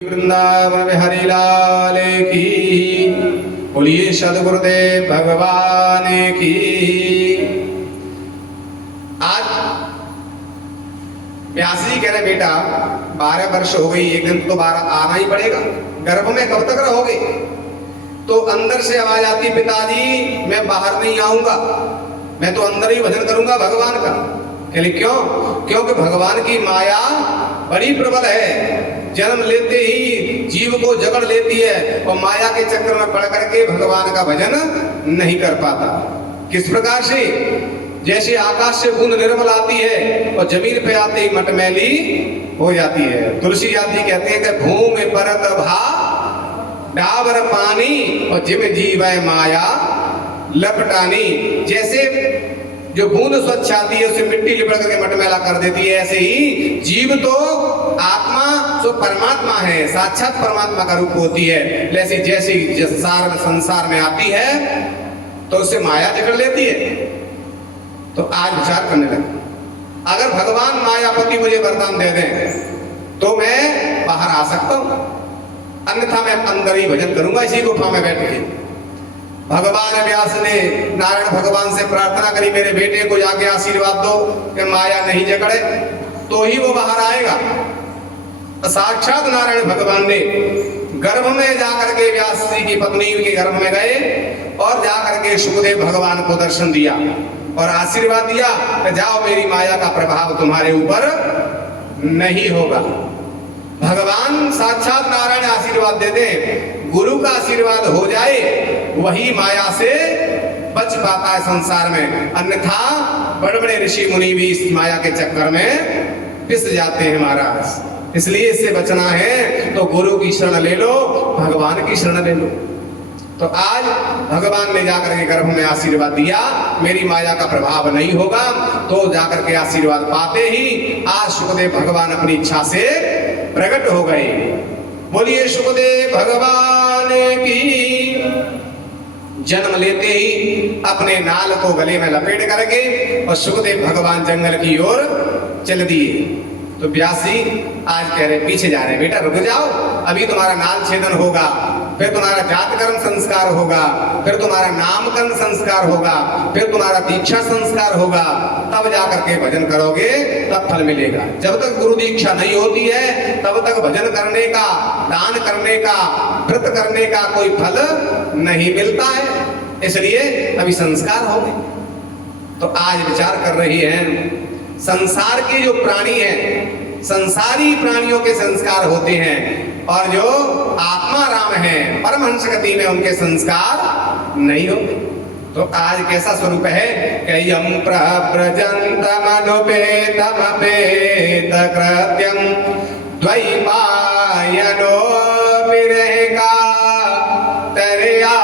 वृंदावन बिहारी लाल की। बोलिए सदगुरुदेव भगवान की। आज व्यास जी कह रहे बेटा 12 वर्ष हो गई, एक दिन तो 12 आना ही पड़ेगा। गर्भ में कब तक रहोगे? तो अंदर से आवाज आती, पिताजी मैं बाहर नहीं आऊंगा, मैं तो अंदर ही भजन करूंगा भगवान का। कहले क्यों? क्योंकि भगवान की माया बड़ी प्रबल है, जन्म लेते ही जीव को जकड़ लेती है और माया के चक्कर में पड़ करके भगवान का भजन नहीं कर पाता। किस प्रकार से? जैसे आकाश से बूंद निर्मल आती है और जमीन पे आते ही मटमैली हो जाती है। तुलसी आदि कहते हैं कि भूमि परत भा डाबर पानी और जिम जीव माया लपटानी। जैसे जो बूंद स्वच्छ आती है उसे मिट्टी लिपट करके मटमैला कर देती है, ऐसे ही जीव तो आत्मा जो परमात्मा है, साक्षात परमात्मा का रूप होती है। जैसे जैसे संसार में आती है तो उसे माया जकड़ लेती है। तो आज विचार करने लगे, अगर भगवान मायापति मुझे वरदान दे दें तो मैं बाहर आ सकता हूं, अन्यथा मैं अंदर ही भजन करूंगा इसी गुफा में बैठ के। भगवान व्यास ने नारायण भगवान से प्रार्थना करी, मेरे बेटे को जाके आशीर्वाद दो कि माया नहीं जकड़े, तो ही वो बाहर आएगा। साक्षात नारायण भगवान ने गर्भ में जाकर के व्यास जी की पत्नी के गर्भ में गए और जाकर के सुखदेव भगवान को दर्शन दिया और आशीर्वाद दिया कि जाओ, मेरी माया का प्रभाव तुम्हारे ऊपर नहीं होगा। भगवान साक्षात नारायण आशीर्वाद देते, गुरु का आशीर्वाद हो जाए वही माया से बच पाता है संसार में, अन्यथा बड़े बड़े ऋषि मुनि भी इस माया के चक्कर में पिस जाते हैं महाराज। इसलिए इससे बचना है तो गुरु की शरण ले लो, भगवान की शरण ले लो। तो आज भगवान ने जाकर के गर्भ में आशीर्वाद दिया, मेरी माया का प्रभाव नहीं होगा। तो जाकर के आशीर्वाद पाते ही आज सुखदेव भगवान अपनी इच्छा से प्रकट हो गए। बोलिए सुखदेव भगवान की। जन्म लेते ही अपने नाल को गले में लपेट करके और सुखदेव भगवान जंगल की ओर चल दिए। तो व्यास जी आज कह रहे, पीछे जा रहे, बेटा रुक जाओ, अभी तुम्हारा नाल छेदन होगा, फिर तुम्हारा जातकर्म संस्कार होगा, फिर तुम्हारा नामकरण संस्कार होगा, फिर तुम्हारा दीक्षा संस्कार होगा, तब जाकर के भजन करोगे, तब फल मिलेगा। जब तक गुरु दीक्षा नहीं होती है तब तक भजन करने का, दान करने का, व्रत करने का कोई फल नहीं मिलता है। इसलिए अभी संस्कार होंगे। तो आज विचार कर रही हैं, संसार के जो प्राणी हैं, संसारी प्राणियों के संस्कार होते हैं और जो आत्मा राम है परमहंस गति में उनके संस्कार नहीं होते। तो आज कैसा स्वरूप है कि यम प्रव्रजन्तम अनुपेतम पेत कृत्यम द्वैपायनो विरहका तरया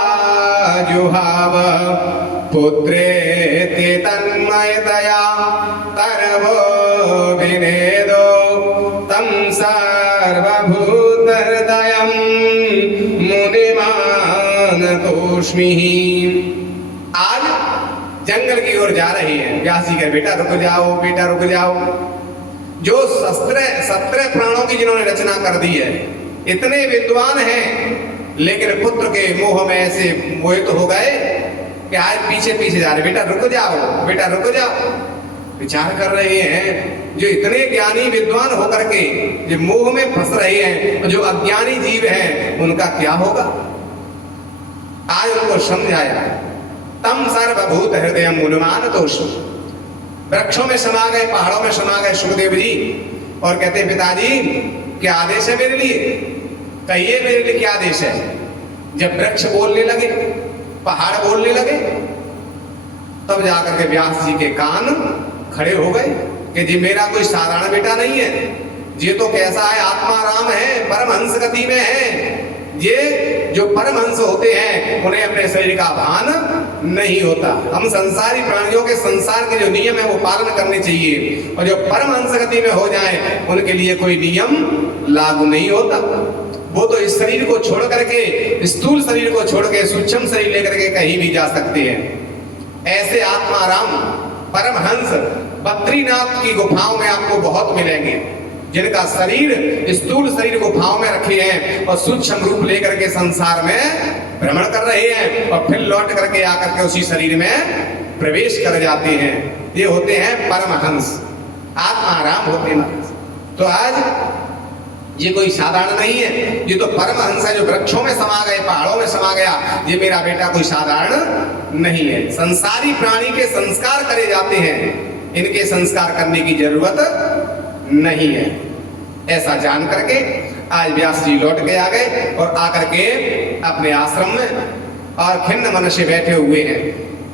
जुहाव पुत्रेति तन्मयतया तरवो विनेदो तम सर्वभूत हृदयं मुनिमान तोष्मि। आज जंगल की ओर जा रही है। व्यास जी कहे, बेटा रुक जाओ, बेटा रुक जाओ। जो 17 प्राणों की जिन्होंने रचना कर दी है, इतने विद्वान हैं, लेकिन पुत्र के मोह में ऐसे मोहित हो गए कि आज पीछे पीछे जा रहे, बेटा रुक जाओ, बेटा रुक जाओ। विचार कर रहे हैं, जो इतने ज्ञानी विद्वान होकर के जो मोह में फंस रहे हैं, जो अज्ञानी जीव हैं, उनका क्या होगा? आज उनको समझाया। तम सर्वभूत हृदय मुनिमान तोष। वृक्षों में समा गए, पहाड़ों में समा गए सुखदेव जी और कहते हैं, पिताजी क्या आदेश है मेरे लिए? कहिए मेरे लिए क्या आदेश है? जब वृक्ष बोलने लगे, पहाड़ बोलने लगे, तब जाकर के व्यास जी के कान खड़े हो गए कि जी मेरा कोई साधारण बेटा नहीं है, ये तो कैसा है, आत्मा राम है, परमहंस गति में है। ये जो परमहंस होते हैं उन्हें अपने शरीर का भान नहीं होता। हम संसारी प्राणियों के संसार के जो नियम है वो पालन करने चाहिए, और जो परमहंस गति में हो जाए उनके लिए कोई नियम लागू नहीं होता। वो तो इस शरीर को छोड़ करके, स्थूल शरीर को छोड़ के सूक्ष्म शरीर लेकर के कहीं भी जा सकते हैं। ऐसे आत्मा राम परमहंस बद्रीनाथ की गुफाओं में आपको बहुत मिलेंगे। जिनका शरीर स्थूल शरीर गुफाओं में रखे हैं और सूक्ष्म रूप लेकर के संसार में भ्रमण कर रहे हैं और फिर लौट करके आकर के उसी शरीर में प्रवेश कर जाते हैं, ये होते हैं परमहंस, आत्माराम होते हैं। तो आज ये कोई साधारण नहीं है, ये तो परमहंस है जो वृक्षों में समा गए, पहाड़ों में समा गया। ये मेरा बेटा कोई साधारण नहीं है। संसारी प्राणी के संस्कार करे जाते हैं, इनके संस्कार करने की जरूरत नहीं है। ऐसा जान करके आज व्यास जी लौट के आ गए और आकर के अपने आश्रम में और खिन्न मन से बैठे हुए हैं।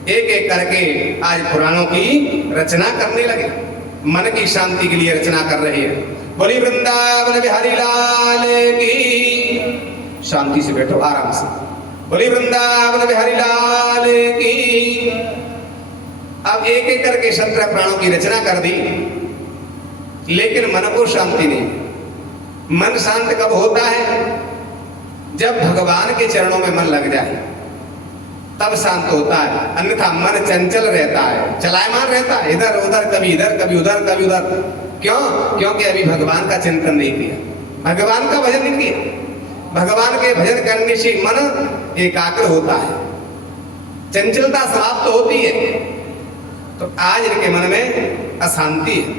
एक एक करके आज पुराणों की रचना करने लगे, मन की शांति के लिए रचना कर रहे हैं। बोली वृंदावन बिहारी लाल की, शांति से बैठो आराम से। बोली वृंदावन बिहारी लाल की। अब एक एक करके 17 प्राणों की रचना कर दी, लेकिन मन को शांति नहीं। मन शांत कब होता है? जब भगवान के चरणों में मन लग जाए, तब शांत होता है। अन्यथा मन चंचल रहता है, चलायमान रहता है, इधर उधर, कभी इधर कभी उधर कभी उधर। क्यों? क्योंकि अभी भगवान का चिंतन नहीं किया, भगवान का भजन नहीं किया। भगवान के भजन करने से मन एकाग्र होता है, चंचलता समाप्त होती है। तो आज इनके मन में अशांति है,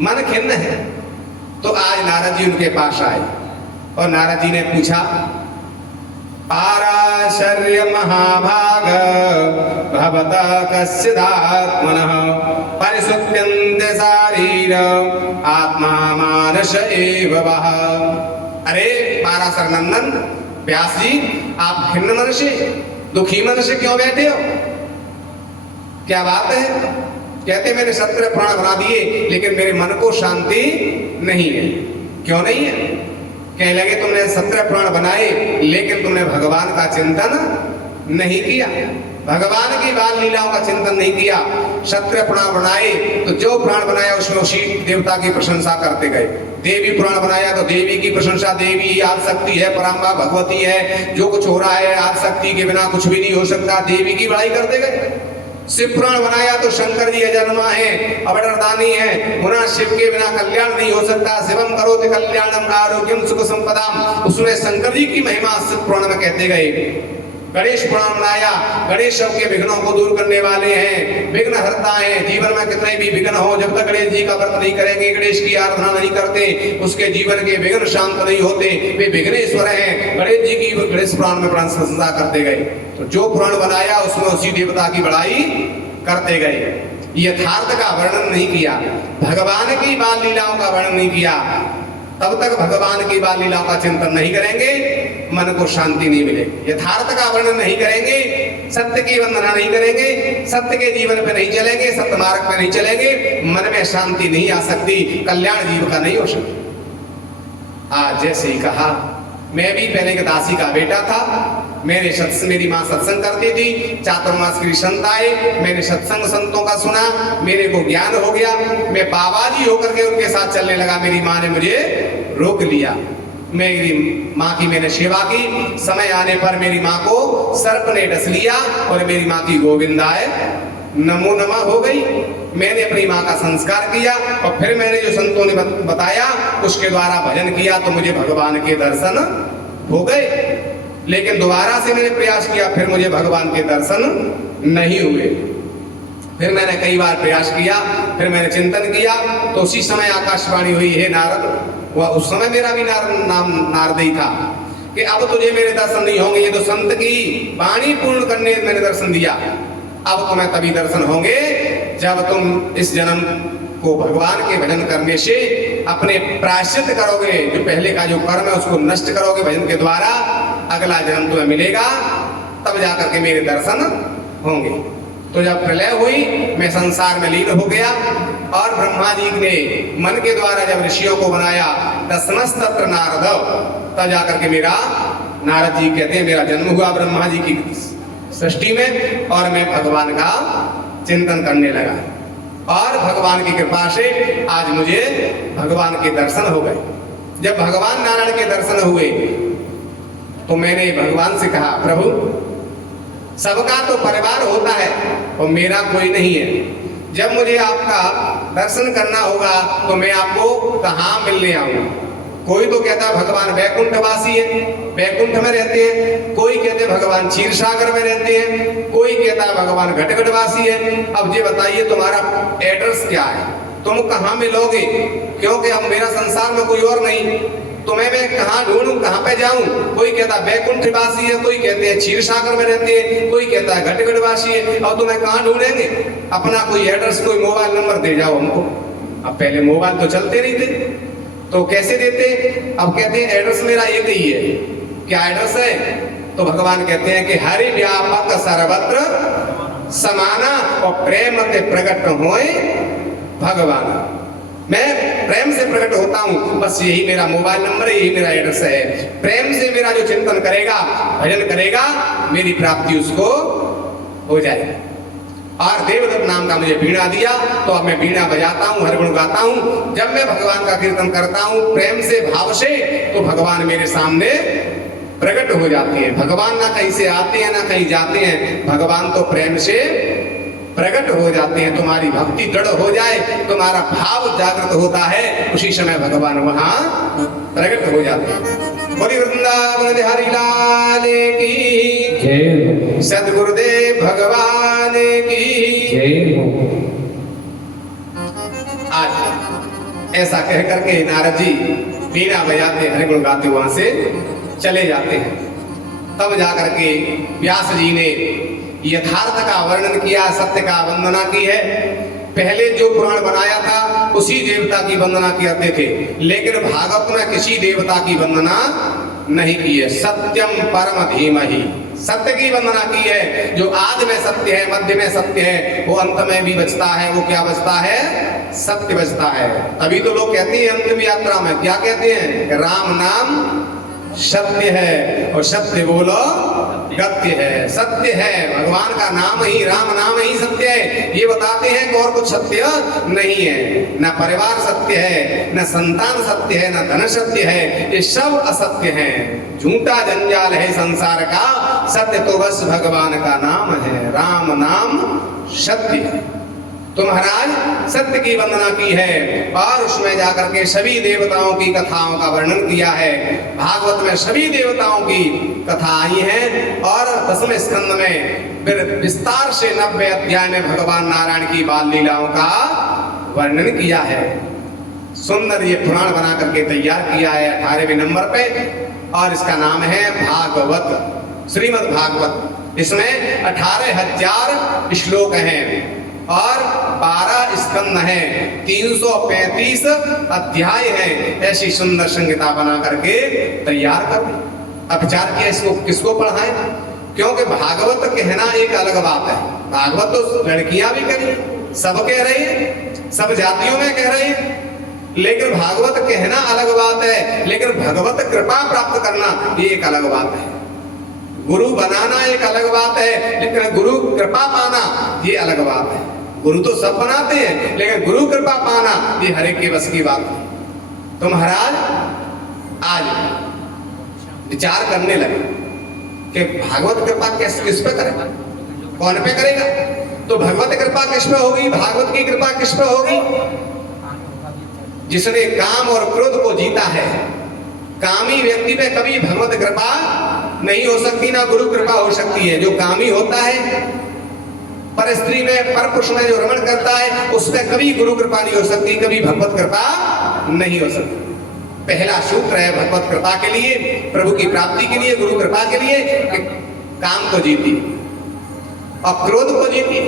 मन खिन्न है। तो आज नारद जी उनके पास आए और नारद जी ने पूछा, पाराशर्य महाभाग भवता कस्यदात्मनः परिसुप्यन्ते शारीर आत्मा मानस एव वः। अरे पाराशर नंदन व्यास जी, आप खिन्न मन से, दुखी मन से क्यों बैठे हो? क्या बात है? कहते मैंने 17 प्राण बना दिए, लेकिन मेरे मन को शांति नहीं है। क्यों नहीं है? कहने लगे तुमने 17 प्राण बनाए, लेकिन तुमने भगवान का चिंतन नहीं किया, भगवान की बाल लीलाओं का चिंतन नहीं किया। 17 प्राण बनाए तो जो प्राण बनाया उसमें उसी देवता की प्रशंसा करते गए। देवी प्राण बनाया तो देवी की प्रशंसा, देवी आदि शक्ति है, पराम्बा भगवती है, जो कुछ हो रहा है आदि शक्ति के बिना कुछ भी नहीं हो सकता, देवी की बड़ाई करते गए। शिव प्राण बनाया तो शंकर जी अजन्मा है, अवतारदानी है, उन्हें शिव के बिना कल्याण नहीं हो सकता। शिवम करोति कल्याणम आरोग्यम सुख संपदाम, उसमें शंकर जी की महिमा शिव पुराण में कहते गए। गणेश पुराण बनाया, गणेश सबके विघ्नों को दूर करने वाले हैं, विघ्न हरता है। जीवन में कितने भी विघ्न हो, जब तक गणेश जी का व्रत नहीं करेंगे, गणेश की आराधना नहीं करते, उसके जीवन के विघ्न शांत नहीं होते। वे विघ्नेश्वर हैं। गणेश जी की गणेश पुराण में प्राण प्रशंसा करते गए। तो जो पुराण बनाया उसमें उसी देवता की बड़ाई करते गए, यथार्थ का वर्णन नहीं किया, भगवान की बाल लीलाओं का वर्णन नहीं किया। तब तक भगवान की बाल लीलाओं का चिंतन नहीं करेंगे, मन को शांति नहीं मिलेगी। यथार्थ का वर्णन नहीं करेंगे, सत्य की वंदना नहीं करेंगे, सत्य के जीवन पे नहीं चलेंगे, सत्य मार्ग पे नहीं चलेंगे, मन में शांति नहीं आ सकती, कल्याण जीव का नहीं हो सकता। आज जैसे ही कहा, मैं भी पहले एक दासी का बेटा था, मेरी माँ सत्संग करती थी, चातुर्मास की संत आए, मैंने सत्संग संतों का सुना, मेरे को ज्ञान हो गया, मैं बाबा जी होकर के उनके साथ चलने लगा। मेरी माँ ने मुझे रोक लिया, मेरी माँ की मैंने सेवा की। समय आने पर मेरी माँ को सर्प ने डस लिया और मेरी माँ की गोविंदाय नमो नमः हो गई। मैंने अपनी माँ का संस्कार किया और फिर मैंने जो संतों ने बताया उसके द्वारा भजन किया तो मुझे भगवान के दर्शन हो गए। लेकिन दोबारा से मैंने प्रयास किया, फिर मुझे भगवान के दर्शन नहीं हुए। फिर मैंने कई बार प्रयास किया, फिर मैंने चिंतन किया तो उसी समय आकाशवाणी हुई, हे नारद। वह उस समय मेरा भी नाम नारद ही था कि अब तुझे मेरे दर्शन नहीं होंगे। ये तो संत की वाणी पूर्ण करने मैंने दर्शन दिया, अब तुम्हें तभी दर्शन होंगे जब तुम इस जन्म को भगवान के भजन करने से अपने प्रायश्चित करोगे, जो पहले का जो कर्म है उसको नष्ट करोगे भजन के द्वारा, अगला जन्म तुम्हें मिलेगा, तब जाकर के मेरे दर्शन होंगे। तो जब प्रलय हुई, मैं संसार में लीन हो गया और ब्रह्मा जी ने मन के द्वारा जब ऋषियों को बनाया, दशमस्तत्र नारद, तब जाकर के मेरा, नारद जी कहते हैं, मेरा जन्म हुआ ब्रह्मा जी की सृष्टि में और मैं भगवान का चिंतन करने लगा और भगवान की कृपा से आज मुझे भगवान के दर्शन हो गए। जब भगवान नारायण के दर्शन हुए तो मैंने भगवान से कहा, प्रभु सबका तो परिवार होता है और मेरा कोई नहीं है। जब मुझे आपका दर्शन करना होगा तो मैं आपको कहाँ मिलने आऊँ? कोई तो कहता है भगवान वैकुंठवासी है, वैकुंठ में रहते हैं, कोई कहते हैं भगवान क्षीर सागर में रहते हैं, कोई कहता है भगवान घटघटवासी है। अब ये बताइए तुम्हारा एड्रेस क्या है, तुम कहाँ मिलोगे? क्योंकि अब मेरा संसार में कोई और नहीं, तुम्हें मैं कहाँ ढूंढूं, कहाँ पे जाऊं? कोई कहता है वैकुंठवासी है, कोई कहते हैं क्षीर सागर में रहते हैं, कोई कहता है घटघटवासी है। अब तुम्हें कहाँ ढूंढेंगे? अपना कोई एड्रेस, कोई मोबाइल नंबर दे जाओ हमको। अब पहले मोबाइल तो चलते नहीं थे तो कैसे देते? अब कहते हैं एड्रेस मेरा एक ही है। क्या एड्रेस है? तो भगवान कहते हैं कि हरि व्यापक सर्वत्र समाना और प्रेम ते प्रकट होए भगवान। मैं प्रेम से प्रकट होता हूं, बस यही मेरा मोबाइल नंबर, यही मेरा एड्रेस है। प्रेम से मेरा जो चिंतन करेगा, भजन करेगा, मेरी प्राप्ति उसको हो जाएगी। और देवदत्त नाम का मुझे वीणा दिया तो अब मैं वीणा बजाता हूँ, हर गुण गाता हूँ। जब मैं भगवान का कीर्तन करता हूँ प्रेम से, भाव से, तो भगवान मेरे सामने प्रकट हो जाते हैं। भगवान ना कहीं से आते हैं ना कहीं जाते हैं, भगवान तो प्रेम से प्रकट हो जाते हैं। तुम्हारी भक्ति दृढ़ हो जाए, तुम्हारा भाव जागृत होता है, उसी समय भगवान वहां प्रकट हो जाते हैं। बोली वृंदावन बिहारी लाल की जय, सद्गुरुदेव भगवान की जय। आज ऐसा कह करके नारद जी वीणा बजाते हरि गुण गाते वहां से चले जाते हैं। तब जाकर के व्यास जी ने यथार्थ का वर्णन किया, सत्य का वंदना की है। पहले जो पुराण बनाया था उसी देवता की वंदना करते थे, लेकिन भागवत में किसी देवता की वंदना नहीं की है। सत्यम परम धीमहि, सत्य की वंदना की है। जो आदि में सत्य है, मध्य में सत्य है, वो अंत में भी बचता है। वो क्या बचता है? सत्य बचता है। अभी तो लोग कहते हैं अंतिम यात्रा में क्या कहते हैं? राम नाम सत्य है और सत्य बोलो गत्य है। सत्य है, भगवान का नाम ही, राम नाम ही सत्य है। ये बताते हैं कि और कुछ सत्य नहीं है। न परिवार सत्य है, न संतान सत्य है, न धन सत्य है, ये सब असत्य है। झूठा जंजाल है संसार का, सत्य तो बस भगवान का नाम है। राम नाम सत्य है। तो महाराज सत्य की वंदना की है और उसमें जाकर के सभी देवताओं की कथाओं का वर्णन किया है। भागवत में सभी देवताओं की कथा आई है और 10वें स्कंद में फिर विस्तार से 90 अध्याय में भगवान नारायण की बाल लीलाओं का वर्णन किया है। सुंदर ये पुराण बना करके तैयार किया है 18वें नंबर पे और इसका नाम है भागवत, श्रीमद् भागवत। इसमें 18,000 श्लोक हैं और 12 स्कंद हैं, 335 अध्याय हैं। ऐसी सुंदर संहिता बना करके तैयार कर दी। अब विचार किया इसको किसको पढ़ाएं? क्योंकि भागवत कहना एक अलग बात है। भागवत तो लड़कियां भी कह रही, सब कह रही है, सब जातियों में कह रही है, लेकिन भागवत कहना अलग बात है। लेकिन भगवत कृपा प्राप्त करना ये एक अलग बात है। गुरु बनाना एक अलग बात है, लेकिन गुरु कृपा पाना ये अलग बात है। गुरु तो सब बनाते हैं, लेकिन गुरु कृपा पाना ये हर एक के बस की बात है। तो महाराज आज विचार करने लगे कि भागवत कृपा किस पे करेगा, कौन पे करेगा? तो भगवत कृपा किस पे होगी? भागवत की कृपा किस पे होगी? जिसने काम और क्रोध को जीता है। कामी व्यक्ति पे कभी भगवत कृपा नहीं हो सकती, ना गुरु कृपा हो सकती है। जो कामी होता है, पर स्त्री में, पर पुरुष में जो रमण करता है, उसमें कभी गुरु कृपा नहीं हो सकती, कभी भगवत कृपा नहीं हो सकती। पहला सूत्र है भगवत कृपा के लिए, प्रभु की प्राप्ति के लिए, गुरु कृपा के लिए कि काम को जीती और क्रोध को जीती।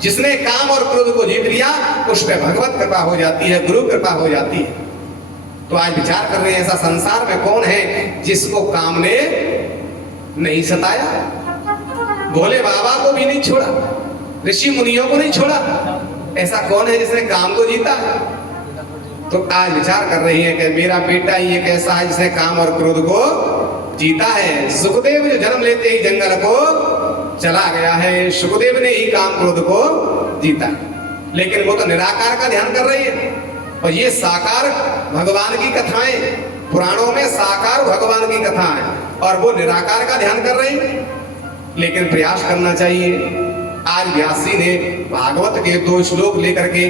जिसने काम और क्रोध को जीत लिया उस पर भगवत कृपा हो जाती है, गुरु कृपा हो जाती है। तो आज विचार कर रहे हैं ऐसा संसार में कौन है जिसको काम ने नहीं सताया? भोले बाबा को भी नहीं छोड़ा, ऋषि मुनियों को नहीं छोड़ा। ऐसा कौन है जिसने काम को जीता? तो आज विचार कर रही है कि मेरा बेटा ही एक ऐसा है जिसने काम और क्रोध को जीता है। सुखदेव जो जन्म लेते ही जंगल को चला गया है, सुखदेव ने ही काम क्रोध को जीता, लेकिन वो तो निराकार का ध्यान कर रही है। और ये साकार भगवान की कथाएं, पुराणों में साकार भगवान की कथा है और वो निराकार का ध्यान कर रही है। लेकिन प्रयास करना चाहिए आज व्यास जी ने भागवत के 2 श्लोक लेकर के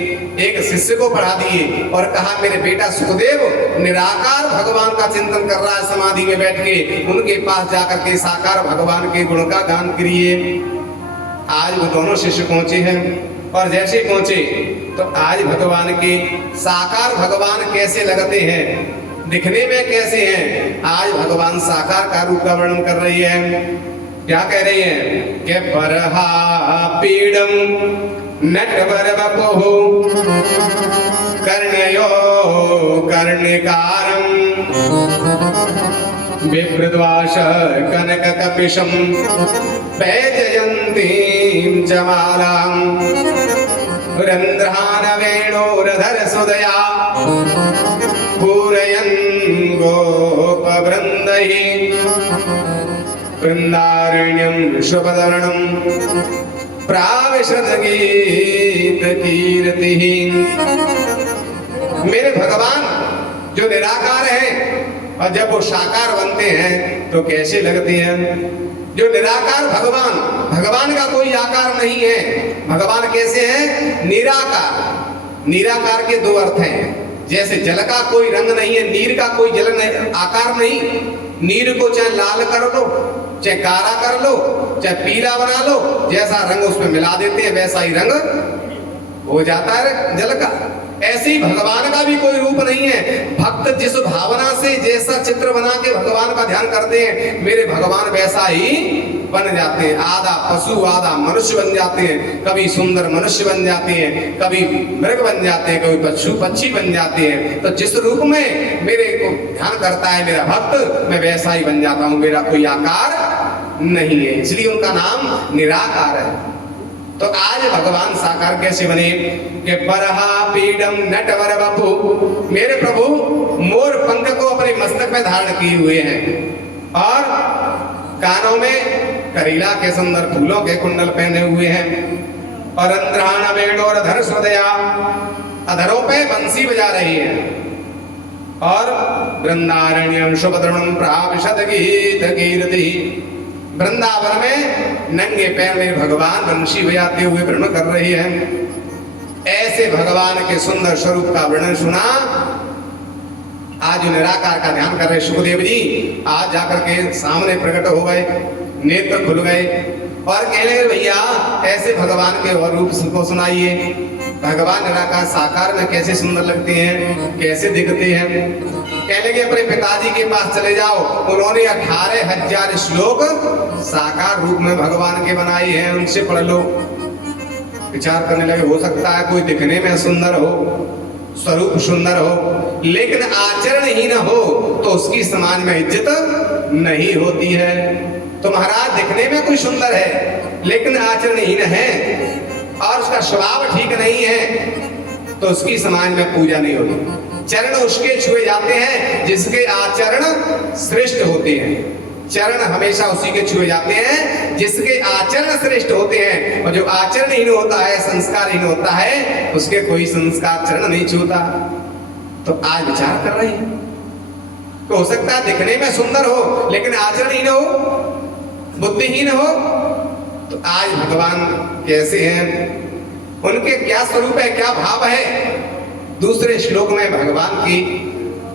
एक शिष्य को पढ़ा दिए और कहा मेरे बेटा सुखदेव निराकार भगवान का चिंतन कर रहा है समाधि में बैठ के, उनके पास जाकर के साकार भगवान के गुण का गान करिए। आज वो दोनों शिष्य पहुंचे हैं और जैसे पहुंचे तो आज भगवान के साकार भगवान कैसे लगते हैं, दिखने में कैसे हैं, आज भगवान साकार का रूप का वर्णन कर रही है। क्या कह रही है कि बरहा पीडम नटवर बपो कर्णयो कर्णिकारम विप्रद्वाश कनक कपिशम वैजयंतीं च मालां रंध्रान वेणोरधर सुदया पूरयन् गोपवृन्दैः वृंदारण्यं शुभधरणं प्राविशद गीत कीर्तिः। मेरे भगवान जो निराकार है और जब वो साकार बनते हैं तो कैसे लगते हैं। जो निराकार भगवान, भगवान का कोई आकार नहीं है, भगवान कैसे हैं, निराकार। निराकार के 2 अर्थ हैं, जैसे जल का कोई रंग नहीं है, नीर का कोई जल नहीं, आकार नहीं। नीर को चाहे लाल कर लो, चाहे काला कर लो, चाहे पीला बना लो, जैसा रंग उसमें मिला देते हैं वैसा ही रंग हो जाता है जल का। ऐसे ही भगवान का भी कोई रूप नहीं है। भक्त जिस भावना से जैसा चित्र बना के भगवान का ध्यान करते हैं, मेरे भगवान वैसा ही बन जाते हैं। आधा पशु आधा मनुष्य बन जाते हैं, कभी सुंदर मनुष्य बन जाते हैं, कभी मृग बन जाते हैं, कभी पशु पक्षी बन जाते हैं। तो जिस रूप में मेरे को ध्यान करता है मेरा भक्त, मैं वैसा ही बन जाता हूँ, मेरा कोई आकार नहीं है, इसलिए उनका नाम निराकार है। तो आज भगवान साकार कैसे बने कि बरहा पीडम नटवर बपु, मेरे प्रभु मोर पंख को अपने मस्तक में धारण किए हुए हैं और कानों में करीला के सुंदर फूलों के कुंडल पहने हुए हैं और अंध्रान वेणोर अधर स्वदया, अधरों पे बंसी बजा रही है और वृंदारण्यं शुभद्रमं प्राविशद गीत कीर्ति। वृंदावन में नंगे पैर में भगवान बंशी बजाते हुए भ्रमण कर रही है। ऐसे भगवान के सुंदर स्वरूप का वर्णन सुना। आज निराकार का ध्यान कर रहे सुखदेव जी आज जाकर के सामने प्रकट हो गए, नेत्र खुल गए और कहने लगे भैया ऐसे भगवान के और रूप को सुनाइए। भगवान निराकार साकार में कैसे सुंदर लगते हैं, कैसे दिखते हैं। कहने लगे अपने पिताजी के पास चले जाओ, उन्होंने 18,000 श्लोक साकार रूप में भगवान के बनाए हैं, उनसे पढ़ लो। विचार करने लगे हो सकता है कोई दिखने में सुंदर हो, स्वरूप सुंदर हो, लेकिन आचरण ही न हो तो उसकी समाज में इज्जत नहीं होती है। तो महाराज दिखने में कोई सुंदर है लेकिन आचरण ही न है और उसका स्वभाव ठीक नहीं है तो उसकी समाज में पूजा नहीं होती। चरण उसके छुए जाते हैं जिसके आचरण श्रेष्ठ होते हैं। चरण हमेशा उसी के छुए जाते हैं जिसके आचरण श्रेष्ठ होते हैं, और जो आचरणहीन होता है, संस्कारहीन होता है, उसके कोई संस्कार चरण नहीं छूता। तो आज विचार कर रहे हैं तो हो सकता है दिखने में सुंदर हो लेकिन आचरणहीन हो, बुद्धिहीन हो। तो आज भगवान कैसे हैं, उनके क्या स्वरूप है, क्या भाव है। दूसरे श्लोक में भगवान की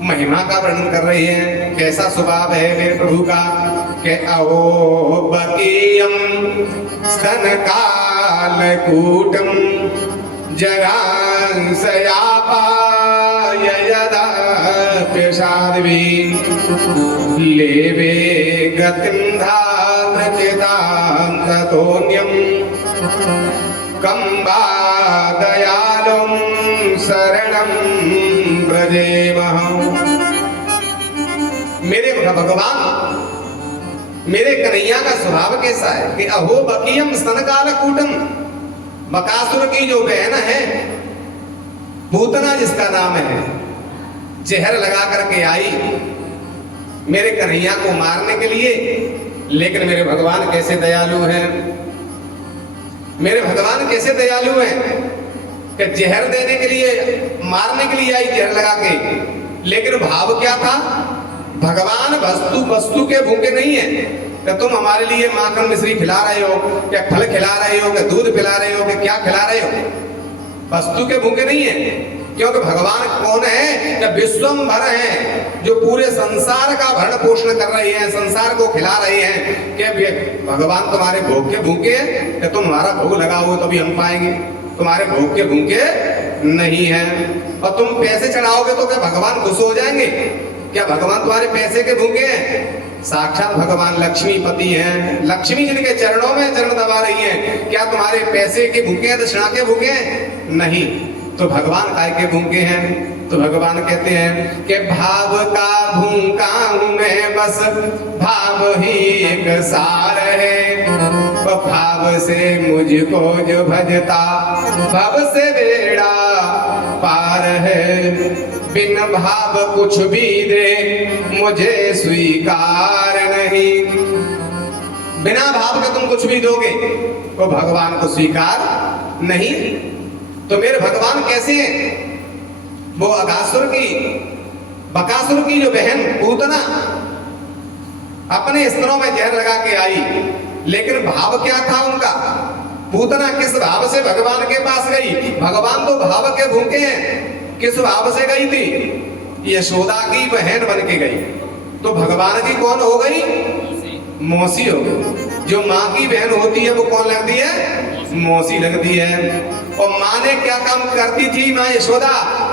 महिमा का वर्णन कर रही हैं, कैसा स्वभाव है मेरे प्रभु का। के अहो बकीयम स्तनकालकूटम जगांसयापाय यदा प्रसादवी लेवे गतिं धारचितां ततोन्यं कंबा दयालुं शरणं ब्रजेमः। मेरे भगवान, मेरे कन्हैया का स्वभाव कैसा है कि अहो बकीयम स्तनकालकूटम, बकासुर की जो बहन है पूतना जिसका नाम है, जहर लगा करके आई मेरे कन्हैया को मारने के लिए, लेकिन मेरे भगवान कैसे दयालु हैं। मेरे भगवान कैसे दयालु हैं कि जहर देने के लिए, मारने के लिए आई जहर लगा के, लेकिन भाव क्या था, भगवान वस्तु के भूखे नहीं है, कि तुम हमारे लिए माखन मिश्री खिला रहे हो, क्या फल खिला रहे हो, क्या दूध पिला रहे हो, कि क्या खिला रहे हो? वस्तु के भूखे नहीं है, क्योंकि भगवान कौन है? जब विश्वम्भर हैं, जो पूरे संसार का भरण पोषण कर रहे हैं, संसार को खिला रहे हैं। क्या भगवान तुम्हारे भोग के भूखे हैं? कि तुम हमारा भोग लगाओ तभी हम पाएंगे? तुम्हारे भोग के भूखे नहीं है। और तुम पैसे चढ़ाओगे तो क्या भगवान खुश हो जाएंगे? क्या भगवान तुम्हारे पैसे के भूखे हैं? साक्षात भगवान लक्ष्मीपति हैं। लक्ष्मी जिनके चरणों में चरण दबा रही हैं, क्या तुम्हारे पैसे के भूखे हैं, दक्षिणा के भूखे हैं? नहीं। तो भगवान काय के भूखे हैं? तो भगवान कहते हैं कि भाव का भूखा हूं मैं, बस भाव ही एक सार है। भाव से मुझको जो भजता, भव से बेड़ा पार है। बिन भाव कुछ भी दे मुझे स्वीकार नहीं। बिना भाव के तुम कुछ भी दोगे तो भगवान को स्वीकार नहीं। तो मेरे भगवान कैसे हैं? वो अगासुर की, बकासुर की जो बहन पूतना अपने स्तनों में जहर लगा के आई, लेकिन भाव क्या था उनका? पूतना किस भाव से भगवान के पास गई? भगवान तो भाव के भूखे हैं। किस भाव से गई थी? यशोदा की बहन बन के गई। तो भगवान की कौन हो गई? मौसी हो गई। जो माँ की बहन होती है वो कौन लगती है? मौसी लगती है। और माँ ने क्या काम करती थी? माँ यशोदा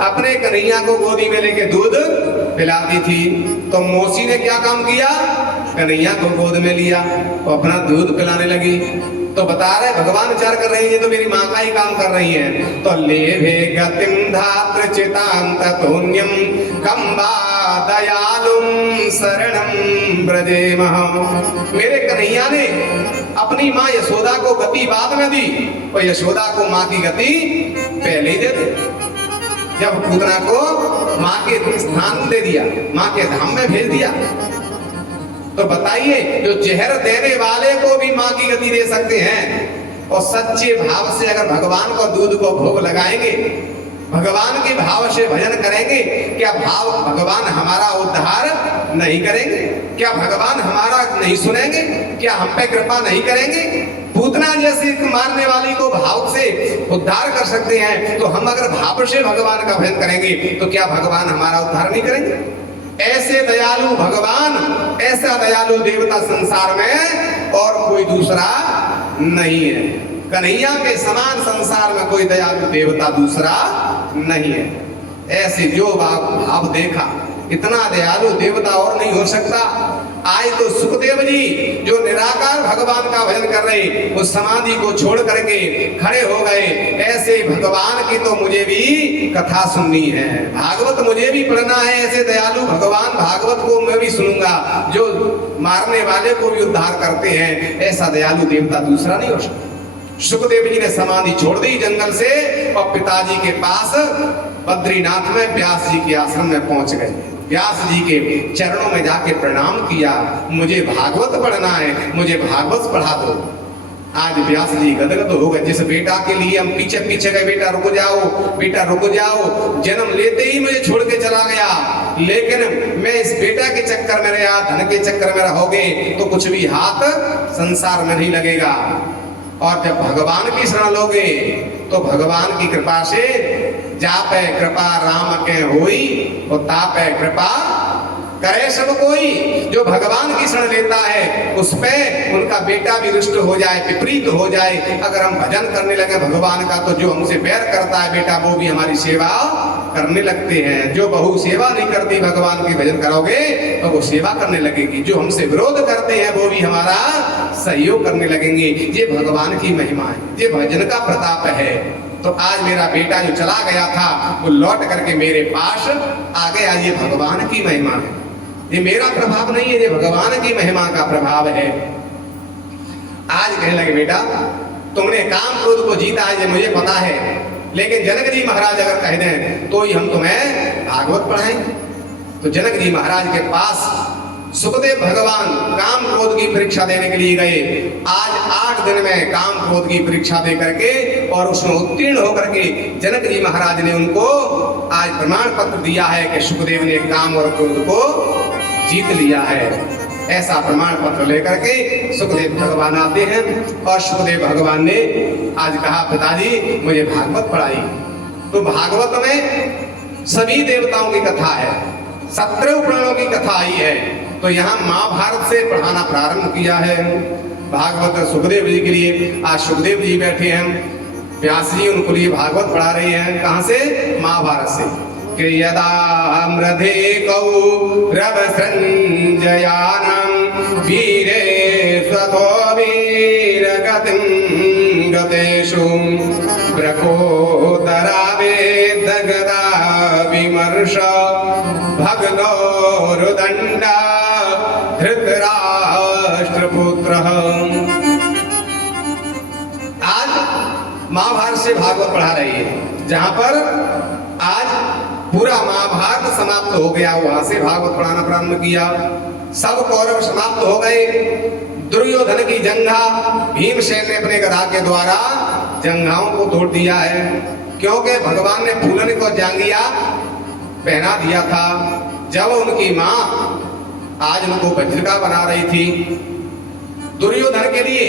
अपने कन्हैया को गोदी में लेके दूध पिलाती थी। तो मौसी ने क्या काम किया? कन्हैया को गोद में लिया और अपना दूध पिलाने लगी। तो बता रहे भगवान विचार कर रही है, तो मेरी माँ का ही काम कर रही है। तो लेभे गतिम धात्र चितांत तोन्यम कंबा दयालुम शरणम ब्रजेमः। मेरे कन्हैया ने अपनी माँ यशोदा को गति बाद में दी, और यशोदा को माँ की गति पहले ही दे दी। जब पूतना को माँ के स्थान दे दिया, माँ के धाम में भेज दिया, तो बताइए जो जहर देने वाले को भी माँ की गति दे सकते हैं, और सच्चे भाव से अगर भगवान को दूध को भोग लगाएंगे, भगवान के भाव से भजन करेंगे, क्या भाव भगवान हमारा उद्धार नहीं करेंगे? क्या भगवान हमारा नहीं सुनेंगे? क्या हम पे कृपा नहीं करेंगे? पूतना जैसे मारने वाली को भाव से उद्धार कर सकते हैं, तो हम अगर भाव से भगवान का भजन करेंगे तो क्या भगवान हमारा उद्धार नहीं करेंगे? ऐसे दयालु भगवान, ऐसा दयालु देवता संसार में और कोई दूसरा नहीं है। कन्हैया के समान संसार में कोई दयालु देवता दूसरा नहीं है। ऐसे जो भाव देखा, इतना दयालु देवता और नहीं हो सकता। आज तो सुखदेव जी जो निराकार भगवान का भजन कर रहे, उस समाधि को छोड़ करके खड़े हो गए। ऐसे भगवान की तो मुझे भी कथा सुननी है, भागवत मुझे भी पढ़ना है। ऐसे दयालु भगवान भागवत को मैं भी सुनूंगा, जो मारने वाले को भी उद्धार करते हैं। ऐसा दयालु देवता दूसरा नहीं हो सकता। सुखदेव जी ने समाधि छोड़ दी जंगल से, और पिताजी के पास बद्रीनाथ में व्यास जी के आश्रम में पहुंच गए। व्यास जी के चरणों में जाके प्रणाम किया, मुझे भागवत पढ़ना है, मुझे भागवत पढ़ा दो। आज व्यास जी गदगद हो गए। जिस बेटा के लिए हम पीछे पीछे गए, बेटा रुक जाओ, बेटा रुक जाओ, जन्म लेते ही मुझे छोड़ के चला गया, लेकिन मैं इस बेटा के चक्कर में रहा, धन के चक्कर में रहोगे तो कुछ भी हाथ संसार में नहीं लगेगा। और जब भगवान की शरण लोगे तो भगवान की कृपा से जापे कृपा राम के होई, और तापे कृपा करे सब कोई। जो भगवान की शरण लेता है उस पे उनका बेटा भी रुष्ट हो जाए, विपरीत हो जाए। अगर हम भजन करने लगे भगवान का, तो जो हमसे बैर करता है बेटा, वो भी हमारी सेवा करने लगते हैं। जो बहू सेवा नहीं करती, भगवान की भजन करोगे तो वो सेवा करने लगेगी। जो हमसे विरोध करते हैं वो भी हमारा सहयोग करने लगेंगे। ये भगवान की महिमा है, ये भजन का प्रताप है। तो आज मेरा बेटा जो चला गया था वो लौट करके मेरे पास आ गया। ये भगवान की महिमा है, ये मेरा प्रभाव नहीं है, ये भगवान की महिमा का प्रभाव है। आज कहने लगे बेटा तुमने काम क्रोध को जीता है, ये मुझे पता है, लेकिन जनक जी महाराज अगर कह दें तो ही हम तुम्हें भागवत पढ़ाएंगे। तो जनक जी महाराज के पास सुखदेव भगवान काम क्रोध की परीक्षा देने के लिए गए। आज 8 दिन में काम क्रोध की परीक्षा दे करके और उसमें उत्तीर्ण होकर के जनक जी महाराज ने उनको आज प्रमाण पत्र दिया है कि सुखदेव ने काम और क्रोध को जीत लिया है। ऐसा प्रमाण पत्र लेकर के सुखदेव भगवान आते हैं और सुखदेव भगवान ने आज कहा पिताजी मुझे भागवत पढ़ाई। तो भागवत में सभी देवताओं की कथा है, 17 पुराणों की कथा आई है। तो यहाँ महाभारत से पढ़ाना प्रारंभ किया है भागवत सुखदेव जी के लिए। आज सुखदेव जी बैठे हैं, व्यास जी उनको लिए भागवत पढ़ा रहे हैं। कहाँ से? महाभारत से। कि यदा मृधे कौरव संजयानं वीरे स्वतो वीर गतिं गतेषु ब्रकोदरावे दगदा विमर्श भगदो रुदंडा धृतराष्ट्रपुत्रः। आज महाभारत से भागवत पढ़ा रही है, जहां पर आज पूरा महाभारत समाप्त हो गया, वहां से भागवत पढ़ाना प्रारंभ किया। सब कौरव समाप्त हो गए। दुर्योधन की जंघा भीमसेन ने अपने गदा के द्वारा जंघाओं को तोड़ दिया है, क्योंकि भगवान ने फूलन को जांगिया पहना दिया था। जब उनकी मां आज उनको वज्रिका बना रही थी दुर्योधन के लिए,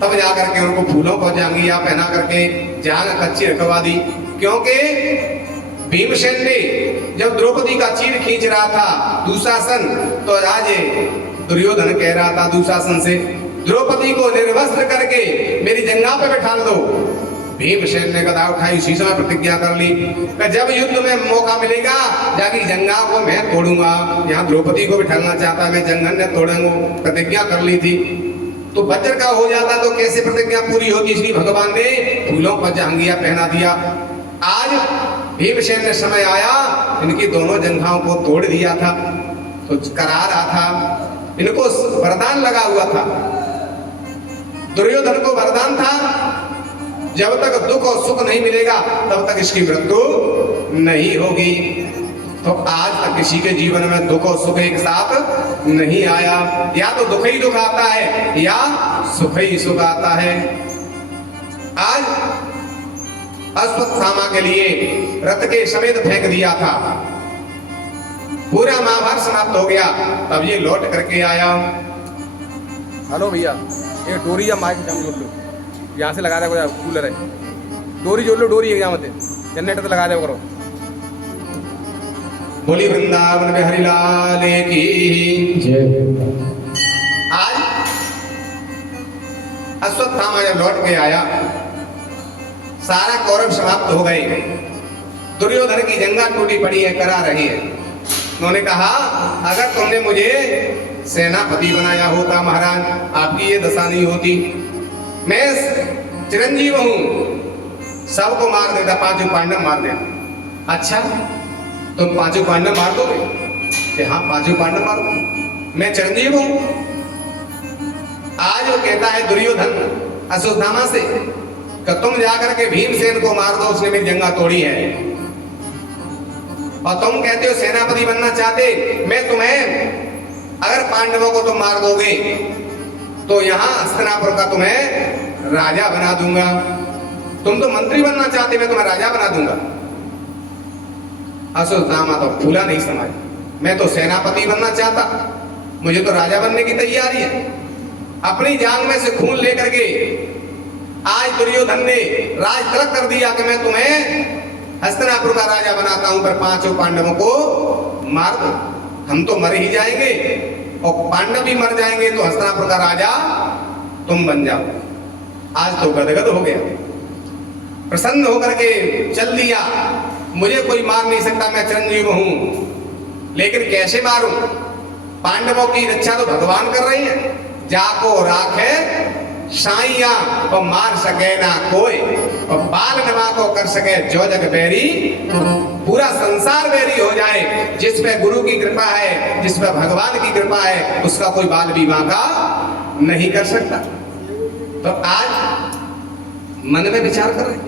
तब जाकर के उनको फूलों को जांगिया पहना करके जांग कच्ची रखवा दी। क्योंकि भीमसेन ने जब द्रौपदी का चीर खींच रहा था दुशासन, तो आज दुर्योधन कह रहा था दुशासन से द्रौपदी को निर्वस्त्र करके मेरी जंघा पे बैठा दो। भीमसेन ने गदा उठाई, उसी समय प्रतिज्ञा कर ली कि जब युद्ध में मौका मिलेगा जाके जंघा को मैं तोड़ूंगा। यहाँ द्रौपदी को बिठाना चाहता, मैं जंघन ने तोड़ूंगा, प्रतिज्ञा कर ली थी। तो वज्र का हो जाता तो कैसे प्रतिज्ञा पूरी होगी, इसलिए भगवान ने फूलों पर जहांगिया पहना दिया। आज भीमसेन ने समय आया, इनकी दोनों जंघाओं को तोड़ दिया था। तो करा रहा था, इनको वरदान लगा हुआ था, दुर्योधन को वरदान था जब तक दुख और सुख नहीं मिलेगा तब तक इसकी मृत्यु नहीं होगी। तो आज तक किसी के जीवन में दुख और सुख एक साथ नहीं आया। या तो दुख ही दुख आता है या सुख ही सुख आता है। आज अश्वत्थामा के लिए रथ के समेत फेंक दिया था, पूरा महाभारत समाप्त हो गया। तब ये लौट करके आया। हेलो भैया, ये डोरी या माइक जोड़ लो, यहाँ से लगा दे कूलर है, डोरी जोड़ लो, डोरी है मत जनरेटर तो लगा दे करो। बोली वृंदावन बिहारी लाल की जय। आज अश्वत्थामा जब लौट के आया, सारा कौरव समाप्त हो गए। दुर्योधन की जंगा टूटी पड़ी है, करा रही है। उन्होंने कहा अगर तुमने मुझे सेनापति बनाया होता महाराज, आपकी ये दशा नहीं होती। मैं चिरंजीव हूं, सबको मार देता, पांचों पांडव मार देता। अच्छा तुम पांचों पांडव मार दोगे? कि हाँ पांचों पांडव मार दो, मैं चिरंजीव हूं। आज वो कहता है दुर्योधन अश्वत्थामा से कि तुम जाकर के भीमसेन को मार दो, उसने मेरी जंगा तोड़ी है। और तुम कहते हो सेनापति बनना चाहते, मैं तुम्हें अगर पांडवों को तुम मार दोगे तो यहां हस्तिनापुर का तुम्हें राजा बना दूंगा। तुम तो मंत्री बनना चाहते, मैं तुम्हें राजा बना दूंगा। अश्वत्थामा तो फूला नहीं समझ, मैं तो सेनापति बनना चाहता, मुझे तो राजा बनने की तैयारी है। अपनी जान में से खून लेकर के आज दुर्योधन ने राज तिलक कर दिया कि मैं तुम्हें हस्तिनापुर का राजा बनाता हूं, पर पांचों पांडवों को मार दो, हम तो मर ही जाएंगे और पांडव भी मर जाएंगे, तो हस्तिनापुर का राजा तुम बन जाओ। आज तो गदगद हो गया, प्रसन्न होकर के चल दिया। मुझे कोई मार नहीं सकता, मैं चिरंजीव हूं, लेकिन कैसे मारूं? पांडवों की रक्षा तो भगवान कर रही है। जाको राखे साइया और मार सके ना कोई, और बाल नमा को कर सके जो जग बैरी, पूरा संसार बैरी हो जाए। जिस पे गुरु की कृपा है, जिस पे भगवान की कृपा है, उसका कोई बाल विवाह का नहीं कर सकता। तो आज मन में विचार कर रहे,